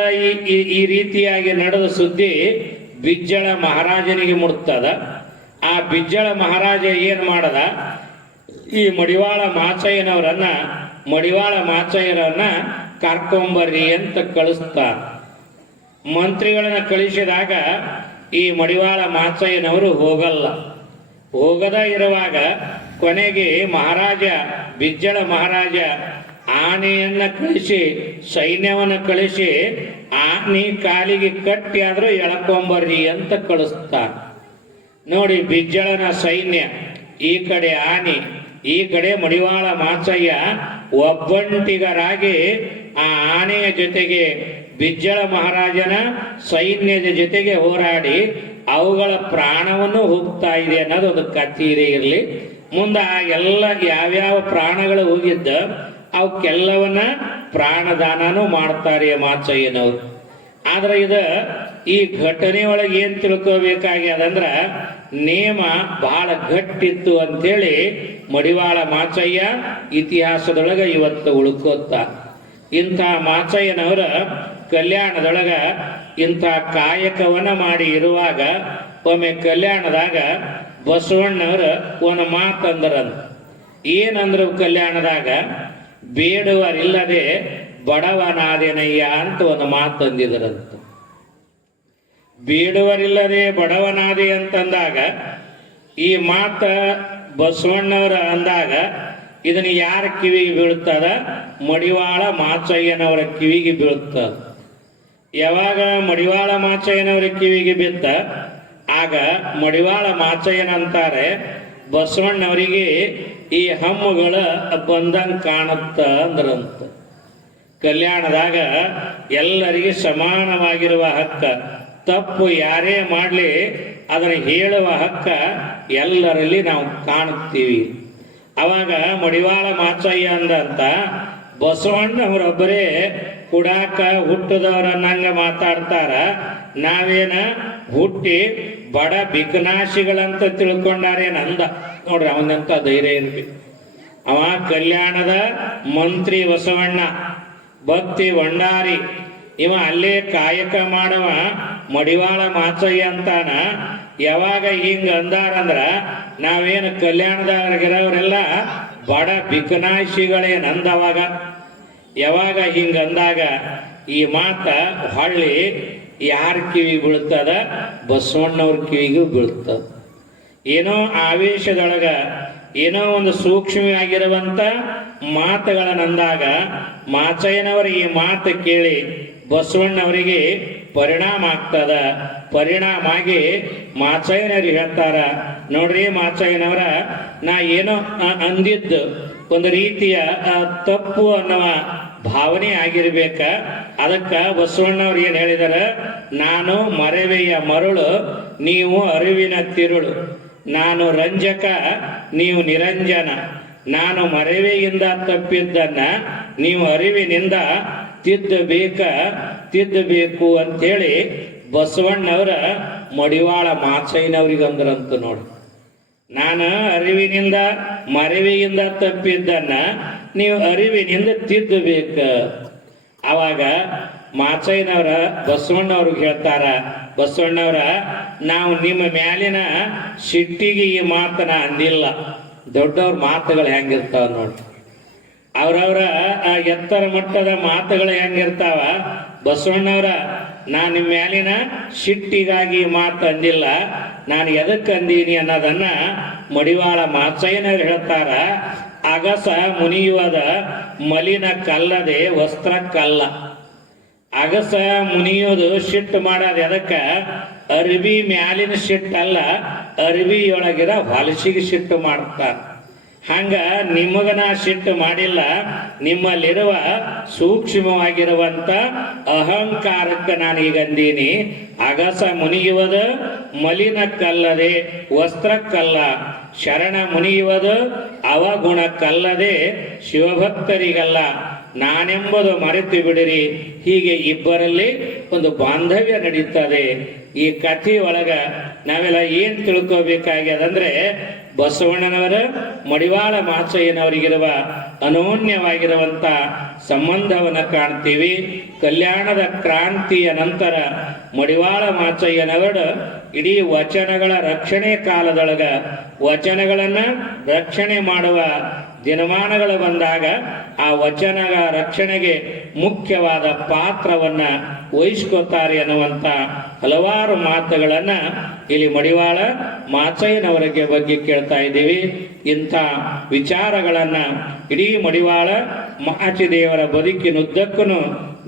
ಈ ರೀತಿಯಾಗಿ ನಡೆದ ಸುದ್ದಿ ಬಿಜ್ಜಳ ಮಹಾರಾಜನಿಗೆ ಮುಟ್ತದ. ಆ ಬಿಜ್ಜಳ ಮಹಾರಾಜ ಏನ್ ಮಾಡದ, ಈ ಮಡಿವಾಳ ಮಾಚಯ್ಯನವರನ್ನ ಕರ್ಕೊಂಬರ್ರಿ ಅಂತ ಕಳಿಸ್ತಾರ. ಮಂತ್ರಿಗಳನ್ನ ಕಳಿಸಿದಾಗ ಈ ಮಡಿವಾಳ ಮಾಚಯ್ಯನವರು ಹೋಗದ ಇರುವಾಗ ಕೊನೆಗೆ ಬಿಜ್ಜಳ ಮಹಾರಾಜ ಆನೆಯನ್ನ ಕಳಿಸಿ, ಸೈನ್ಯವನ್ನು ಕಳಿಸಿ, ಆನೆ ಕಾಲಿಗೆ ಕಟ್ಟಿ ಆದ್ರೂ ಎಳ್ಕೊಂಬರ್ರಿ ಅಂತ ಕಳಿಸ್ತಾರ. ನೋಡಿ, ಬಿಜ್ಜಳನ ಸೈನ್ಯ ಈ ಕಡೆ ಆನೆ, ಈ ಕಡೆ ಮಡಿವಾಳ ಮಾಚಯ್ಯ ಒಬ್ಬಂಟಿಗರಾಗಿ ಆ ಆನೆಯ ಜೊತೆಗೆ ಬಿಜ್ಜಳ ಮಹಾರಾಜನ ಸೈನ್ಯದ ಜೊತೆಗೆ ಹೋರಾಡಿ ಅವುಗಳ ಪ್ರಾಣವನ್ನು ಹೋಗ್ತಾ ಇದೆ ಅನ್ನೋದು ಒಂದು ಕಥೆ ಇರಲಿ. ಮುಂದೆ ಆ ಎಲ್ಲ ಯಾವ್ಯಾವ ಪ್ರಾಣಗಳು ಹೋಗಿದ್ದ ಅವಕ್ಕೆಲ್ಲವನ್ನ ಪ್ರಾಣದಾನನೂ ಮಾಡ್ತಾರೆ ಮಾಚಯ್ಯನವರು. ಆದ್ರೆ ಈ ಘಟನೆ ಒಳಗೆ ಏನ್ ತಿಳ್ಕೋಬೇಕಾಗ್ಯದಂದ್ರ, ನೇಮ ಬಹಳ ಗಟ್ಟಿತ್ತು ಅಂತೇಳಿ ಮಡಿವಾಳ ಮಾಚಯ್ಯ ಇತಿಹಾಸದೊಳಗ ಇವತ್ತು ಉಳ್ಕೋತ. ಇಂಥ ಮಾಚಯ್ಯನವರ ಕಲ್ಯಾಣದೊಳಗ ಇಂಥ ಕಾಯಕವನ್ನ ಮಾಡಿ ಇರುವಾಗ ಒಮ್ಮೆ ಕಲ್ಯಾಣದಾಗ ಬಸವಣ್ಣವ್ರ ಒಂದು ಮಾತಂದ್ರಂತ. ಏನಂದ್ರು ಕಲ್ಯಾಣದಾಗ, ಬೇಡುವರಿಲ್ಲದೆ ಬಡವನಾದೇನಯ್ಯ ಅಂತ ಒಂದು ಮಾತಂದಿದ್ರಂತ. ಬೇಡುವರಿಲ್ಲದೆ ಬಡವನಾದೆ ಅಂತಂದಾಗ ಈ ಮಾತ ಬಸವಣ್ಣವರ ಅಂದಾಗ ಇದನ್ನ ಯಾರ ಕಿವಿಗೆ ಬೀಳ್ತದ, ಮಡಿವಾಳ ಮಾಚಯ್ಯನವರ ಕಿವಿಗೆ ಬೀಳ್ತದ. ಯಾವಾಗ ಮಡಿವಾಳ ಮಾಚಯ್ಯನವರ ಕಿವಿಗೆ ಬಿತ್ತ ಆಗ ಮಡಿವಾಳ ಮಾಚಯ್ಯನಂತಾರೆ, ಬಸವಣ್ಣವರಿಗೆ ಈ ಹಮ್ಮುಗಳ ಬಂದಂಗೆ ಕಾಣುತ್ತ ಅಂದ್ರಂತ. ಕಲ್ಯಾಣದಾಗ ಎಲ್ಲರಿಗೆ ಸಮಾನವಾಗಿರುವ ಹಕ್ಕ, ತಪ್ಪು ಯಾರೇ ಮಾಡಲಿ ಅದನ್ನು ಹೇಳುವ ಹಕ್ಕ ಎಲ್ಲರಲ್ಲಿ ನಾವು ಕಾಣುತ್ತೀವಿ. ಅವಾಗ ಮಡಿವಾಳ ಮಾಚಯ್ಯ ಅಂದಂತ ಬಸವಣ್ಣವರೊಬ್ಬರೇ ಕುಡಾಕ ಹುಟ್ಟದವರನ್ನಂಗ ಮಾತಾಡ್ತಾರ, ನಾವೇನ ಹುಟ್ಟಿ ಬಡ ಬಿಕನಾಶಿಗಳಂತ ತಿಳ್ಕೊಂಡಾರೇನಂದ. ನೋಡ್ರಿ, ಅವನಂತ ಧೈರ್ಯ ಇರ್ಬೇಕು. ಅವ ಕಲ್ಯಾಣದ ಮಂತ್ರಿ ಬಸವಣ್ಣ, ಭಕ್ತಿ ಭಂಡಾರಿ, ಇವ ಅಲ್ಲೇ ಕಾಯಕ ಮಾಡವ ಮಡಿವಾಳ ಮಾಚಯ್ಯ ಅಂತಾನ. ಯಾವಾಗ ಹಿಂಗ ಅಂದಾರಂದ್ರ ನಾವೇನು ಕಲ್ಯಾಣದಾಗಿರೋರೆಲ್ಲ ಬಡ ಬಿಕನಾಶಿಗಳೇನಂದವಾಗ. ಯಾವಾಗ ಹಿಂಗಂದಾಗ ಈ ಮಾತ ಹೊಳ್ಳಿ ಯಾರ ಕಿವಿಗೆ ಬೀಳ್ತದ, ಬಸವಣ್ಣವ್ರ ಕಿವಿಗೂ ಬೀಳ್ತದ. ಏನೋ ಆವೇಶದೊಳಗ ಏನೋ ಒಂದು ಸೂಕ್ಷ್ಮವಾಗಿರುವಂತ ಮಾತುಗಳನ್ನಂದಾಗ ಮಾಚಯ್ಯನವರ ಈ ಮಾತು ಕೇಳಿ ಬಸವಣ್ಣವರಿಗೆ ಪರಿಣಾಮ ಆಗ್ತದ. ಪರಿಣಾಮ ಆಗಿ ಮಾಚಯ್ಯನವ್ರಿಗೆ ಹೇಳ್ತಾರ, ನೋಡ್ರಿ ಮಾಚಯ್ಯನವರ, ನಾ ಏನೋ ಅಂದಿದ್ದು ಒಂದು ರೀತಿಯ ತಪ್ಪು ಅನ್ನುವ ಭಾವನೆ ಆಗಿರ್ಬೇಕ. ಅದಕ್ಕ ಬಸವಣ್ಣವ್ರು ಏನ್ ಹೇಳಿದಾರ, ನಾನು ಮರವೆಯ ಮರುಳು, ನೀವು ಅರಿವಿನ ತಿರುಳು, ನಾನು ರಂಜಕ, ನೀವು ನಿರಂಜನ, ನಾನು ಮರವೆಯಿಂದ ತಪ್ಪಿದ್ದನ್ನ ನೀವು ಅರಿವಿನಿಂದ ತಿದ್ದಬೇಕು ಅಂತೇಳಿ ಬಸವಣ್ಣವರ ಮಡಿವಾಳ ಮಾಚಯ್ಯನವ್ರಿಗೆ ಅಂದ್ರಂತ. ನೋಡಿ, ನಾನು ಅರಿವಿನಿಂದ ಮರವಿಯಿಂದ ತಪ್ಪಿದ್ದನ್ನ ನೀವು ಅರಿವಿನಿಂದ ತಿದ್ದಬೇಕ. ಅವಾಗ ಮಾಚಯ್ಯನವರ ಬಸವಣ್ಣವ್ರಿಗೆ ಹೇಳ್ತಾರ, ಬಸವಣ್ಣವ್ರ, ನಾವು ನಿಮ್ಮ ಮ್ಯಾಲಿನ ಸಿಟ್ಟಿಗೆ ಈ ಮಾತನ ಅಂದಿಲ್ಲ. ದೊಡ್ಡವ್ರ ಮಾತುಗಳು ಹೆಂಗಿರ್ತಾವ ನೋಡಿ, ಅವ್ರವ್ರ ಎತ್ತರ ಮಟ್ಟದ ಮಾತುಗಳು ಹೆಂಗಿರ್ತಾವ. ಬಸವಣ್ಣವ್ರ, ನಾನು ನಿಮ್ಮ ಮ್ಯಾಲಿನ ಸಿಟ್ಟಿಗಾಗಿ ಮಾತು ಅಂದಿಲ್ಲ, ನಾನು ಎದಕ್ಕೆ ಅಂದೀನಿ ಅನ್ನೋದನ್ನ ಮಡಿವಾಳ ಮಾಚಯ್ಯನವ್ರು ಹೇಳ್ತಾರ. ಅಗಸ ಮುನಿಯುವದ ಮಲಿನ ಕಲ್ಲದೆ ವಸ್ತ್ರ ಕಲ್ಲ. ಅಗಸ ಮುನಿಯೋದು ಸಿಟ್ಟು ಮಾಡೋದು ಎದಕ್ಕ, ಅರ್ಬಿ ಮ್ಯಾಲಿನ ಸಿಟ್ಟಲ್ಲ, ಅರ್ಬಿಯೊಳಗಿರ ಹೊಲಸಿಗೆ ಸಿಟ್ಟು ಮಾಡ್ತಾರ. ಹಂಗ ನಿಮಗನ ಸಿಟ್ಟು ಮಾಡಿಲ್ಲ, ನಿಮ್ಮಲ್ಲಿರುವ ಸೂಕ್ಷ್ಮವಾಗಿರುವಂತ ಅಹಂಕಾರಕ್ಕೆ ನಾನು ಈಗ ಅಂದೀನಿ. ಅಗಸ ಮುನಿಯುವುದು ಮಲಿನಕ್ಕಲ್ಲದೆ ವಸ್ತ್ರಕ್ಕಲ್ಲ, ಶರಣ ಮುನಿಯುವುದು ಅವಗುಣಕ್ಕಲ್ಲದೆ ಶಿವಭಕ್ತರಿಗಲ್ಲ, ನಾನೆಂಬುದು ಮರೆತು ಬಿಡಿರಿ. ಹೀಗೆ ಇಬ್ಬರಲ್ಲಿ ಒಂದು ಬಾಂಧವ್ಯ ನಡೀತದೆ. ಈ ಕಥೆಯೊಳಗ ನಾವೆಲ್ಲ ಏನ್ ತಿಳ್ಕೋಬೇಕಾಗ್ಯದಂದ್ರೆ, ಬಸವಣ್ಣನವರ ಮಡಿವಾಳ ಮಾಚಯ್ಯನವರಿಗಿರುವ ಅನೋನ್ಯವಾಗಿರುವಂತ ಸಂಬಂಧವನ್ನು ಕಾಣ್ತೀವಿ. ಕಲ್ಯಾಣದ ಕ್ರಾಂತಿಯ ನಂತರ ಮಡಿವಾಳ ಮಾಚಯ್ಯನವರು ಇಡೀ ವಚನಗಳ ರಕ್ಷಣೆ ಕಾಲದೊಳಗ ವಚನಗಳನ್ನ ರಕ್ಷಣೆ ಮಾಡುವ ದಿನಮಾನಗಳು ಬಂದಾಗ ಆ ವಚನಗಳ ರಕ್ಷಣೆಗೆ ಮುಖ್ಯವಾದ ಪಾತ್ರವನ್ನ ವಹಿಸ್ಕೋತಾರೆ ಅನ್ನುವಂತ ಹಲವಾರು ಮಾತುಗಳನ್ನ ಇಲ್ಲಿ ಮಡಿವಾಳ ಮಾಚಯ್ಯನವರಿಗೆ ಬಗ್ಗೆ ಕೇಳ್ತಾ ಇದ್ದೀವಿ. ಇಂಥ ವಿಚಾರಗಳನ್ನ ಇಡೀ ಮಡಿವಾಳ ಮಾಚಿದೇವರ ಬದುಕಿನುದ್ದಕ್ಕೂ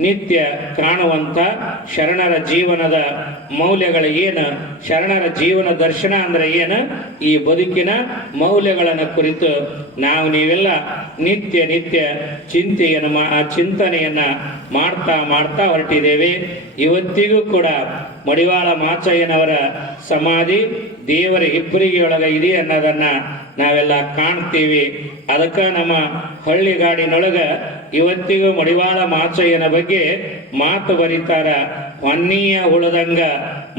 ನಿತ್ಯ ಕಾಣುವಂತ ಶರಣರ ಜೀವನದ ಮೌಲ್ಯಗಳು ಏನು, ಶರಣರ ಜೀವನ ದರ್ಶನ ಅಂದ್ರೆ ಏನು, ಈ ಬದುಕಿನ ಮೌಲ್ಯಗಳನ್ನು ಕುರಿತು ನಾವು ನೀವೆಲ್ಲ ನಿತ್ಯ ನಿತ್ಯ ಚಿಂತನೆಯನ್ನ ಮಾಡ್ತಾ ಹೊರಟಿದ್ದೇವೆ. ಇವತ್ತಿಗೂ ಕೂಡ ಮಡಿವಾಳ ಮಾಚಯ್ಯನವರ ಸಮಾಧಿ ದೇವರ ಇಬ್ಬರಿಗೆ ಒಳಗ ಇದೆ ಅನ್ನೋದನ್ನ ನಾವೆಲ್ಲ ಕಾಣ್ತೀವಿ. ಅದಕ್ಕೆ ನಮ್ಮ ಹಳ್ಳಿಗಾಡಿನೊಳಗ ಇವತ್ತಿಗೂ ಮಡಿವಾಳ ಮಾಚಯ್ಯನ ಬಗ್ಗೆ ಮಾತು ಬರೀತಾರ. ಹೊನ್ನಿಯ ಉಳದಂಗ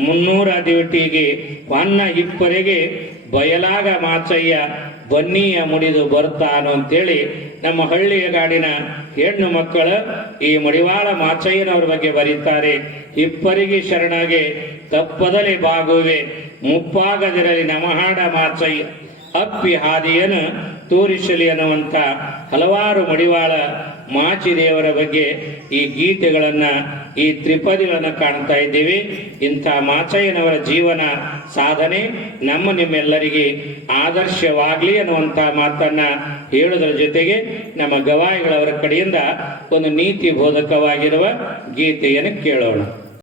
300 ಡ್ಯೂಟಿಗೆ ಹೊನ್ನ ಇಪ್ಪರಿಗೆ ಬಯಲಾಗ ಮಾಚಯ್ಯ ಬನ್ನಿಯ ಮುಡಿದು ಬರ್ತಾನು ಅಂತೇಳಿ ನಮ್ಮ ಹಳ್ಳಿಯ ಗಾಡಿನ ಹೆಣ್ಣು ಮಕ್ಕಳು ಈ ಮಡಿವಾಳ ಮಾಚಯ್ಯನವ್ರ ಬಗ್ಗೆ ಬರೀತಾರೆ. ಇಪ್ಪರಿಗೆ ಶರಣಗೆ ತಪ್ಪದಲ್ಲಿ ಬಾಗುವೆ, ಮುಪ್ಪಾಗದಿರಲಿ ನಮಹಾಡ ಮಾಚಯ್ಯ ಅಪ್ಪಿ ಹಾದಿಯನ್ನು ತೋರಿಸಲಿ ಅನ್ನುವಂಥ ಹಲವಾರು ಮಡಿವಾಳ ಮಾಚಿದೇವರ ಬಗ್ಗೆ ಈ ಗೀತೆಗಳನ್ನ, ಈ ತ್ರಿಪದಿಗಳನ್ನು ಕಾಣ್ತಾ ಇದ್ದೀವಿ. ಇಂಥ ಮಾಚಯ್ಯನವರ ಜೀವನ ಸಾಧನೆ ನಿಮ್ಮೆಲ್ಲರಿಗೆ ಆದರ್ಶವಾಗಲಿ ಅನ್ನುವಂಥ ಮಾತನ್ನ ಹೇಳುವುದರ ಜೊತೆಗೆ ನಮ್ಮ ಗವಾಯಿಗಳವರ ಕಡೆಯಿಂದ ಒಂದು ನೀತಿ ಬೋಧಕವಾಗಿರುವ ಗೀತೆಯನ್ನು ಕೇಳೋಣ.